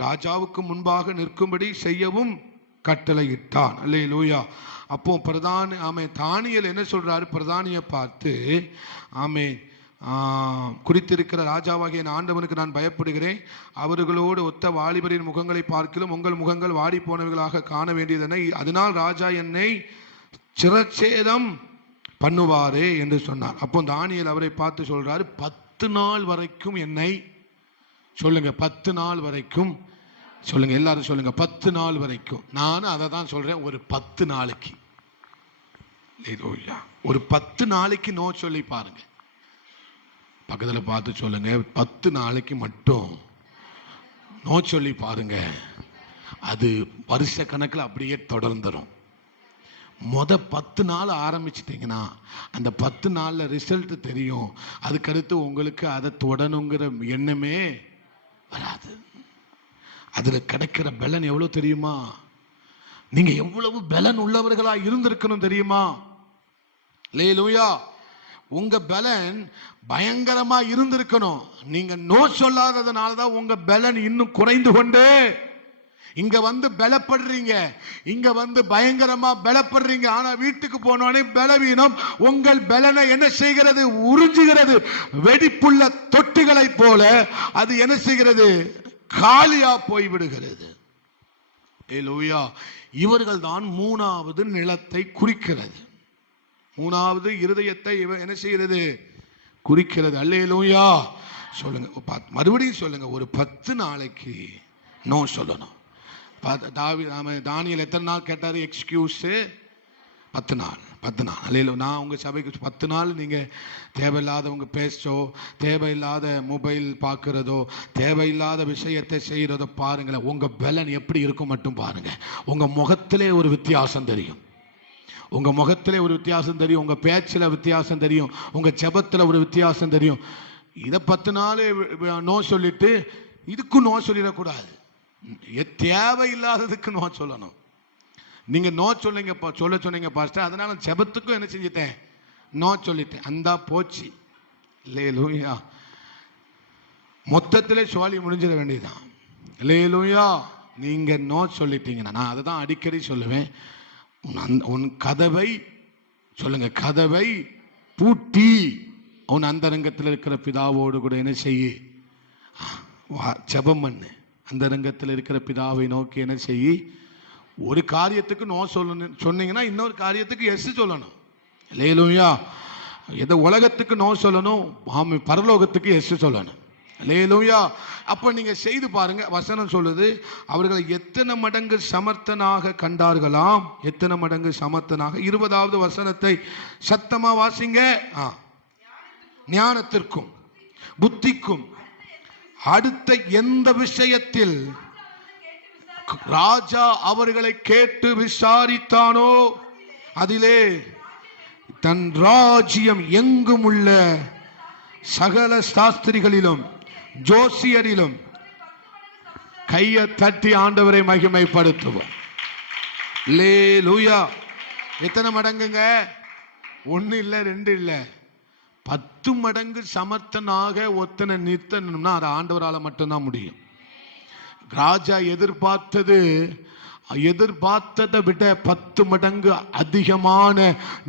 ராஜாவுக்கு முன்பாக நிற்கும்படி செய்யவும் கட்டளையிட்டான். அல்லேலூயா. அப்போ தானியேல் என்ன சொல்றாரு? பிரதானியை பார்த்து குறித்திருக்கிற ராஜாவாகிய என் ஆண்டவனுக்கு நான் பயப்படுகிறேன். அவர்களோடு ஒத்த வாலிபரின் முகங்களை பார்க்கிலும் உங்கள் முகங்கள் வாடி போனவர்களாக காண வேண்டியதென்ன? அதனால் ராஜா என்னை சிரச்சேதம் பண்ணுவாரே என்று சொன்னார். அப்போ தானியேல் அவரை பார்த்து சொல்றாரு, 10 நாள் வரைக்கும் என்னை சொல்லுங்க, 10 நாள் வரைக்கும் சொல்லுங்க, எல்லாரும் சொல்லுங்க, 10 நாள் வரைக்கும். நானும் அதை தான் சொல்றேன். ஒரு 10 நாளைக்கு, ஒரு 10 நாளைக்கு நோ சொல்லி பாருங்க. பக்கத்தில் பார்த்து சொல்லுங்க, 10 நாளைக்கு மட்டும் நோ சொல்லி பாருங்க. அது வருஷ கணக்கில் அப்படியே தொடர்ந்துடும். 10 நாள் ஆரம்பிச்சிட்டிங்கன்னா அந்த 10 நாளில் ரிசல்ட் தெரியும். அதுக்கடுத்து உங்களுக்கு அதை தொடணுங்கிற எண்ணமே வராது. அதில் கிடைக்கிற பலன் எவ்வளோ தெரியுமா? நீங்கள் எவ்வளவு பலன் உள்ளவர்களாக இருந்திருக்கணும் தெரியுமா? அல்லேலூயா. உங்க பலன் பயங்கரமா இருந்திருக்கணும். நீங்க நோ சொல்லாததுனால தான் உங்க பலன் இன்னும் குறைந்து கொண்டே. இங்க வந்து பலப்படுறீங்க, இங்க வந்து பயங்கரமா பலப்படுறீங்க. ஆனா வீட்டுக்கு போனோடனே பலவீனம் உங்கள் பலனை என்ன செய்கிறது? உறிஞ்சுகிறது. வெடிப்புள்ள தொட்டிகளை போல அது என்ன செய்கிறது? காலியா போய்விடுகிறது. அல்லேலூயா. இவர்கள் தான் 3வது நிலத்தை குறிக்கிறது. 3வது இருதயத்தை என்ன செய்கிறது? குறிக்கிறது. அல்லேலூயா. சொல்லுங்க, மறுபடியும் சொல்லுங்க, ஒரு 10 நாளைக்கு நோ சொல்லணும். தானியேல் எத்தனை நாள் கேட்டாரு? எக்ஸ்கியூஸ் 10 நாள். 10 நாள். அல்லேலூயா. நான் உங்க சபைக்கு 10 நாள் நீங்க தேவையில்லாதவங்க பேசோ, தேவையில்லாத மொபைல் பார்க்கிறதோ, தேவையில்லாத விஷயத்தை செய்யறதோ பாருங்களேன். உங்க பலன் எப்படி இருக்கும் மட்டும் பாருங்க. உங்க முகத்திலே ஒரு வித்தியாசம் தெரியும். உங்க முகத்திலே ஒரு வித்தியாசம் தெரியும். உங்க பேச்சில் வித்தியாசம் தெரியும். உங்க ஜெபத்தில் ஒரு வித்தியாசம் தெரியும். இதை 10 நாள் நோ சொல்லிட்டு இதுக்கும் நோ சொல்லிடக்கூடாது. தேவையில்லாததுக்கு நோ சொல்லணும். நீங்க நோ சொல்லுங்க, சொல்ல சொன்னீங்க பாஸ்டர், அதனால ஜெபத்துக்கும் என்ன செஞ்சிட்டேன்? நோ சொல்லிட்டேன். அந்த போச்சு. அல்லேலூயா. மொத்தத்திலே சொல்லி முடிஞ்சிட வேண்டியதுதான். அல்லேலூயா. நீங்க நோ சொல்லிட்டீங்கன்னா, நான் அதை தான் அடிக்கடி சொல்லுவேன், உன் கதவை சொல்லுங்க, கதவை பூட்டி உன் அந்தரங்கத்தில் இருக்கிற பிதாவோடு கூட என்ன செய்ய? ஜெபம் பண்ணு. அந்தரங்கத்தில் இருக்கிற பிதாவை நோக்கி என்ன செய்ய? ஒரு காரியத்துக்கு நோ சொல்லணும் சொன்னீங்கன்னா இன்னொரு காரியத்துக்கு எஸ் சொல்லணும். அல்லேலூயா. எதை உலகத்துக்கு நோ சொல்லணும், பரலோகத்துக்கு எஸ் சொல்லணும். அல்லேலூயா. அப்ப நீங்க செய்து பாருங்க. வசனம் சொல்லுது, அவர்களை எத்தனை மடங்கு சமர்த்தனாக கண்டார்களாம். எத்தனை மடங்கு சமர்த்தனாக. 20வது வசனத்தை சத்தமா வாசிங்க. ஞானத்திற்கும் புத்திக்கும் அடுத்த எந்த விஷயத்தில் ராஜா அவர்களை கேட்டு விசாரித்தானோ அதிலே தன் ராஜ்யம் எங்கும் உள்ள சகல சாஸ்திரிகளிலும் ஜோசியரிலும் கையை தட்டி ஆண்டவரை மகிமைப்படுத்துவோம். அல்லேலூயா. எத்தனை மடங்குங்க? 1 இல்லை 2 இல்லை, 10 மடங்கு சமர்த்தனாக ஒத்தனை நிறுத்தணும்னா அது ஆண்டவரால் மட்டும்தான் முடியும். ராஜா எதிர்பார்த்ததை விட 10 மடங்கு அதிகமான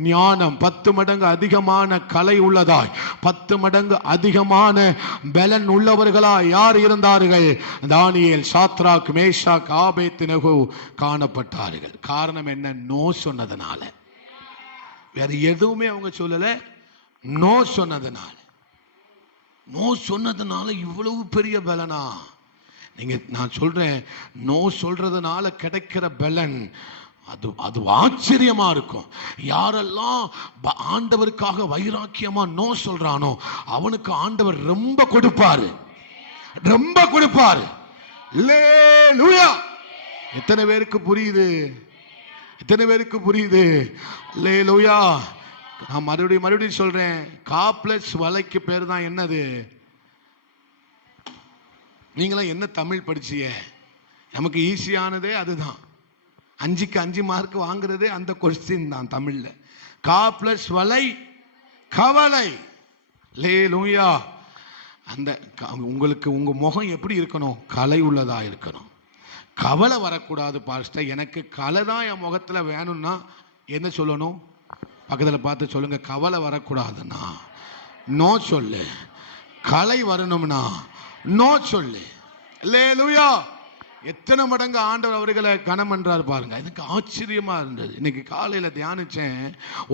ஞானம், 10 மடங்கு அதிகமான கலை உள்ளதாய், 10 மடங்கு அதிகமான பலன் உள்ளவர்களாய் யார் இருந்தார்கள்? தானியேல், சாத்ராக், மேஷாக், ஆபேத்நேகோ காணப்பட்டார்கள். காரணம் என்ன? நோ சொன்னதனால. வேற எதுவுமே அவங்க சொல்லல. நோ சொன்னதனால. நோ சொன்னதனால இவ்வளவு பெரிய பலனா? நீங்க, நான் சொல்றேன், நோ சொல்றதுனால கிடைக்கிற பலன் அது ஆச்சரியமா இருக்கும். யாரெல்லாம் ஆண்டவருக்காக வைராக்கியமா நோ சொல்றானோ அவனுக்கு ஆண்டவர் ரொம்ப கொடுப்பாரு, ரொம்ப கொடுப்பாரு. அல்லேலூயா. எத்தனை பேருக்கு புரியுது? எத்தனை பேருக்கு புரியுது? அல்லேலூயா. நான் மறுபடியும் சொல்றேன், காப்லெஸ் வலைக்கு பேர் தான் என்னது? நீங்களாம் என்ன தமிழ் படிச்சிய? நமக்கு ஈஸியானதே அதுதான். 5க்கு 5 மார்க் வாங்குறதே அந்த கொஸ்டின் தான் தமிழ்ல. கா பிளஸ் வலை கவலை. அல்லேலூயா. அந்த உங்களுக்கு உங்க முகம் எப்படி இருக்கணும்? கலை உள்ளதா இருக்கணும். கவலை வரக்கூடாது. பாஸ்டர், எனக்கு கலை தான் என் முகத்துல வேணும்னா என்ன சொல்லணும்? பக்கத்துல பார்த்து சொல்லுங்க, கவலை வரக்கூடாதுன்னா நோ சொல்லு. கலை வரணும்னா நோ சொல்லு. அல்லேலூயா. எத்தனை மடங்கு ஆண்டவர் அவர்களை கனம் என்றார் பாருங்க. எனக்கு ஆச்சரியமா இருந்தது. இன்னைக்கு காலையில தியானிச்சேன்.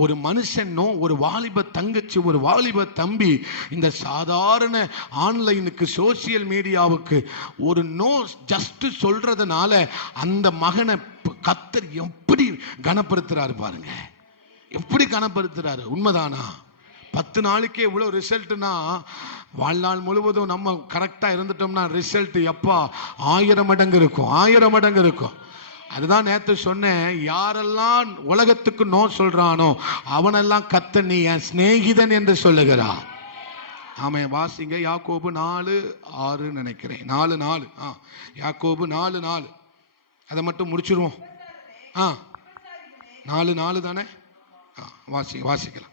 ஒரு மனுஷன் நோ, ஒரு வாலிப தங்கச்சி, ஒரு வாலிப தம்பி இந்த சாதாரண ஆன்லைனுக்கு சோசியல் மீடியாவுக்கு ஒரு நோ ஜஸ்ட் சொல்றதுனால அந்த மகனை கர்த்தர் எப்படி கனப்படுத்துறாரு பாருங்க. எப்படி கனப்படுத்துறாரு. உண்மைதானா? 10 நாளைக்கே இவ்வளவு ரிசல்ட்னா, வாழ்நாள் முழுவதும் நம்ம கரெக்டா இருந்துட்டோம்னா ரிசல்ட் எப்பா 1000 மடங்கு இருக்கும். 1000 மடங்கு இருக்கும். அதுதான் நேத்து சொன்னேன். யாரெல்லாம் உலகத்துக்கு நோ சொல்றானோ அவனெல்லாம் கர்த்தர் நீ என் சிநேகிதன் என்று சொல்லுகிறார். ஆமே. வாசிங்க யாக்கோபு 4:6 நினைக்கிறேன். 4:4. யாக்கோபு 4:4. அதை மட்டும் முடிச்சிருவோம். 4:4 தானே? வாசிக்கலாம்.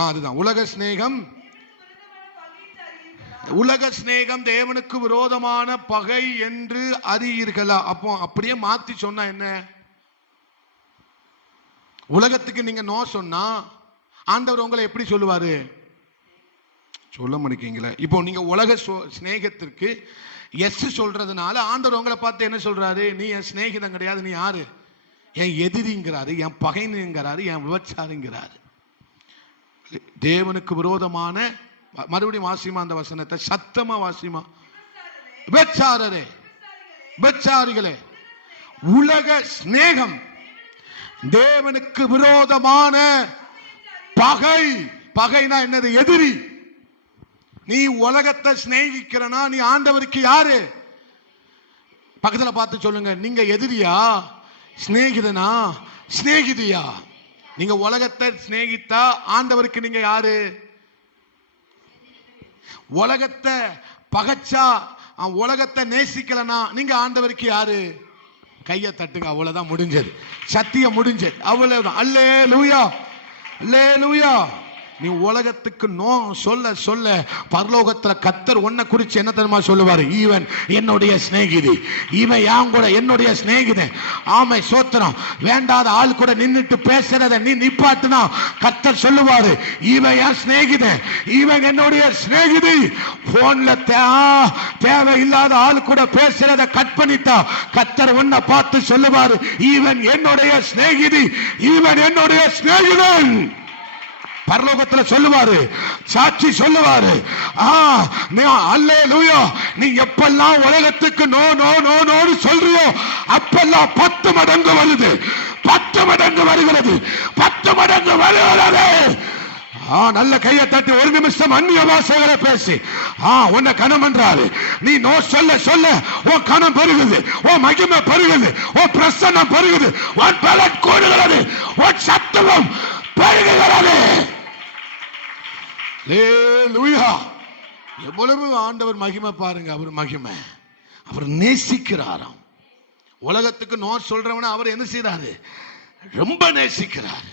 அதுதான் உலக சிநேகம். உலக சிநேகம் தேவனுக்கு விரோதமான பகை என்று அறியீர்களா? அப்போ அப்படியே மாத்தி சொன்னா என்ன? உலகத்துக்கு நீங்க நோ சொன்னா ஆண்டவர் உங்களை எப்படி சொல்லுவாரு? சொல்ல முடிக்கீங்களா? இப்போ நீங்க உலக சிநேகத்திற்கு எஸ் சொல்றதுனால ஆண்டவர் உங்களை பார்த்து என்ன சொல்றாரு? நீ என் சிநேகிதம் கிடையாது, நீ யாரு? என் எதிரிங்கிறாரு, என் பகைங்கிறாரு, என் விபச்சாரிங்கிறாரு. தேவனுக்கு விரோதமான, மறுபடியும் வாசிமா அந்த வசனத்தை, சத்தமா வாசிமா. விபச்சாரரே, விபச்சாரிகளே, உலக சிநேகம் தேவனுக்கு விரோதமான பகை. பகைனா என்னது? எதிரி. நீ உலகத்தை சிநேகிக்கிறனா நீ ஆண்டவருக்கு யாரு? பக்கத்துல பார்த்து சொல்லுங்க. நீங்க எதிரியா, சிநேகிதனா, சிநேகிதியா? நீங்க உலகத்தை சிநேகித்தா ஆண்டவருக்கு நீங்க யாரு? உலகத்தை பகைச்சா, உலகத்தை நேசிக்கலனா நீங்க ஆண்டவருக்கு யாரு? கையை தட்டுங்க. அவ்வளவுதான், முடிஞ்சது. சத்தியம் முடிஞ்சது. அவ்வளவுதான். அல்லேலூயா, அல்லேலூயா. நீ உலகத்துக்கு நோ சொல்ல சொல்ல பரலோகத்துல கர்த்தர் உன்னை குறிச்சு என்ன தெரியுமா சொல்லுவாரு? இவன் என்னுடைய சிநேகிதி, இவன் யான் கூட என்னுடைய சிநேகிதன். ஆமை சோத்திரம். வேண்டாத ஆள் கூட நின்னுட்டு பேசுறத நீ நிப்பாட்டுனா கர்த்தர் சொல்லுவாரு, இவன் என் சிநேகிதன், இவன் என்னுடைய சிநேகிதி. போன்ல தேவையில்லாத ஆள் கூட பேசுறத கட் பண்ணிட்டா கர்த்தர் உன்னை பார்த்து சொல்லுவாரு, இவன் என்னுடைய சிநேகிதி, இவன் என்னுடைய சிநேகிதன். பரலோகத்துல சொல்லுவாரு, சாட்சி சொல்லுவாரு. அல்லேலூயா. நீ எப்பெல்லாம் உலகத்துக்கு நோ நோ நோ நோன்னு சொல்றியோ அப்பெல்லாம் 10 மடங்கு வருது. 10 மடங்கு வருகிறது. 10 மடங்கு வருகிறது. நல்ல கையை தட்டி ஒரு நிமிஷம் அந்நிய பாஷைகளை பேசி உன்னை கனம் என்றாரு. நீ நோ சொல்ல சொல்ல உன் கனம் பெருகுது, உன் மகிமை பெருகுது, உன் பிரசன்னம் பெருகுது, உன் பலன் கூடுகிறது, உன் சத்துவம் பெருகுகிறது. எவ்வளவு ஆண்டவர் மகிமை பாருங்க. அவர் மகிமை. அவர் நேசிக்கிறாராம். உலகத்துக்கு நோ சொல்றவன அவர் என்ன செய்யறாரு? ரொம்ப நேசிக்கிறாரு.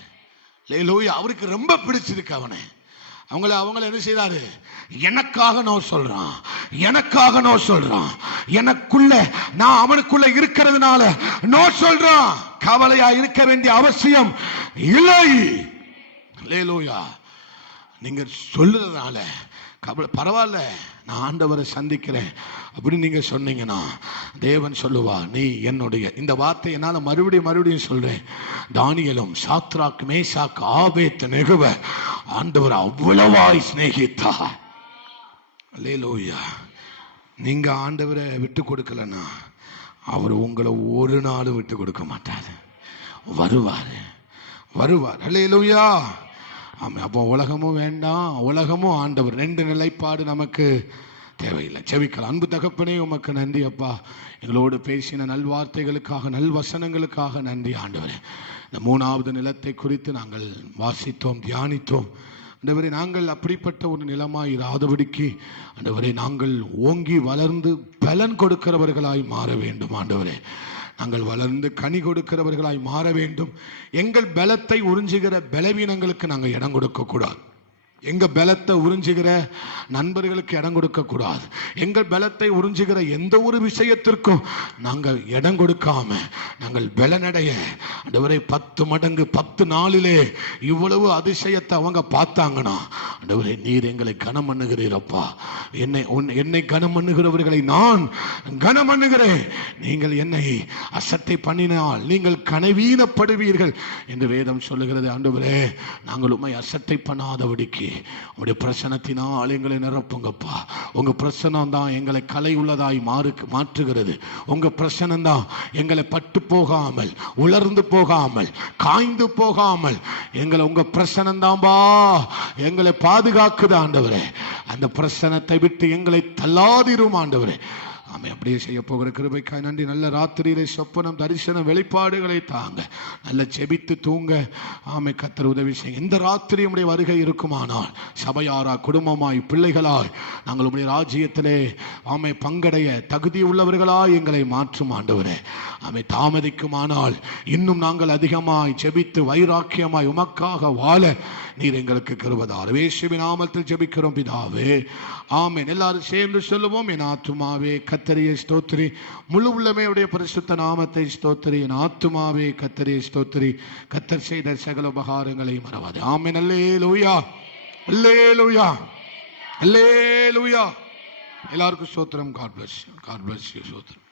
அவருக்கு ரொம்ப பிடிச்சிருக்கு அவனை. அவங்கள என்ன செய்யறாரு? எனக்காக நோ சொல்றான், எனக்காக நோ சொல்றான், எனக்குள்ள நான் அவனுக்குள்ள இருக்கிறதுனால நோ சொல்றான். கவலையா இருக்க வேண்டிய அவசியம் இல்லை. அல்லேலூயா. நீங்க சொல்லுறதுனால பரவாயில்ல, நான் ஆண்டவரை சந்திக்கிறேன் அப்படின்னு நீங்க சொன்னீங்கன்னா தேவன் சொல்லுவா, நீ என்னுடைய. இந்த வார்த்தை என்னால மறுபடியும் சொல்றேன். தானியேலும் சாத்ராக் மேஷாக் ஆபேத்நேகோவ ஆண்டவர் அவ்வளவாய் சிநேகித்தார். அல்லேலூயா. நீங்க ஆண்டவரை விட்டு கொடுக்கலன்னா அவர் உங்களை ஒரு நாளும் விட்டு கொடுக்க மாட்டார். வருவார். அல்லேலூயா. ஆமா. அப்போ உலகமும் வேண்டாம், உலகமும் ஆண்டவர். 2 நிலைப்பாடு நமக்கு தேவையில்லை. செவிக்கலாம். அன்பு தகப்பனே, உமக்கு நன்றி அப்பா. எங்களோடு பேசின நல்வார்த்தைகளுக்காக, நல்வசனங்களுக்காக நன்றி ஆண்டவரே. இந்த 3வது நிலத்தை குறித்து நாங்கள் வாசித்தோம், தியானித்தோம். ஆண்டவரே, நாங்கள் அப்படிப்பட்ட ஒரு நிலமாய் இராதபடிக்கு ஆண்டவரே நாங்கள் ஓங்கி வளர்ந்து பலன் கொடுக்கிறவர்களாய் மாற வேண்டும். ஆண்டவரே, நாங்கள் வளர்ந்து கனி கொடுக்கிறவர்களாய் மாற வேண்டும். எங்கள் பலத்தை உறிஞ்சுகிற பலவீனங்களுக்கு நாங்கள் இடம் கொடுக்க கூடாது. எங்க பலத்தை உறிஞ்சுகிற நண்பர்களுக்கு இடம் கொடுக்க கூடாது. எங்கள் பலத்தை உறிஞ்சுகிற எந்த ஒரு விஷயத்திற்கும் நாங்கள் இடம் கொடுக்காம நாங்கள் பலனடைய ஆண்டவரே 10 மடங்கு 10 நாளிலே இவ்வளவு அதிசயத்தை அவங்க பார்த்தாங்கன்னா ஆண்டவரே நீர் எங்களை கனம் பண்ணுகிறீரப்பா. என்னை கனம் பண்ணுகிறவர்களை நான் கனம் பண்ணுகிறேன். நீங்கள் என்னை அசட்டை பண்ணினால் நீங்கள் கனவீனப்படுவீர்கள் என்று வேதம் சொல்லுகிறது. ஆண்டவரே நாங்கள் உம்மை அசட்டை பண்ணாதபடிக்கு உங்களுடைய பிரசனத்தினால் எங்களை நிரப்புங்கப்பா. உங்க பிரசனம் தான் எங்களை கலை உள்ளதாய் மாற்றுகிறது. உங்க பிரசனம் தான் எங்களை பட்டு போகாமல் உலர்ந்து போகாமல் காய்ந்து போகாமல் எங்களை உங்க பிரசனம் தான்பா எங்களை பாதுகாக்குது ஆண்டவரே. அந்த பிரசனத்தை விட்டு எங்களை தள்ளாதிரும் ஆண்டவரே. ஆமே, அப்படியே செய்ய போகிற கிருபைக்காய் நன்றி. நல்ல ராத்திரியிலே சொப்பனம் தரிசனம் வெளிப்பாடுகளை தாங்க, நல்ல செபித்து தூங்க ஆமை கர்த்தர் உதவி செய்யுங்க. இந்த ராத்திரி உடைய வருகை இருக்குமானால் சபையாரா குடும்பமாய் பிள்ளைகளாய் நாங்கள் உடைய ராஜ்யத்திலே ஆமை பங்கடைய தகுதி உள்ளவர்களாய் எங்களை மாற்றும் ஆண்டவரே. ஆமை தாமதிக்குமானால் இன்னும் நாங்கள் அதிகமாய் செபித்து வைராக்கியமாய் உமக்காக வாழ நீர் எங்களுக்கு கிருபைதார். இயேசுவின் நாமத்தில் ஜெபிக்கிறோம் பிதாவே, ஆமென். எல்லாரும் சேர்ந்து சொல்லுவோம். என் ஆத்துமாவே கர்த்தரையே ஸ்தோத்திரி, முழு உள்ளமே உடைய பரிசுத்த நாமத்தை ஸ்தோத்திரி. என் ஆத்துமாவே கர்த்தரையே ஸ்தோத்திரி, கர்த்தர் செய்த சகல உபகாரங்களை மறவாதே. ஆமென். அல்லேலூயா, அல்லேலூயா, அல்லேலூயா. எல்லாருக்கும் ஸ்தோத்திரம். God bless you. God bless you. ஸ்தோத்திரம்.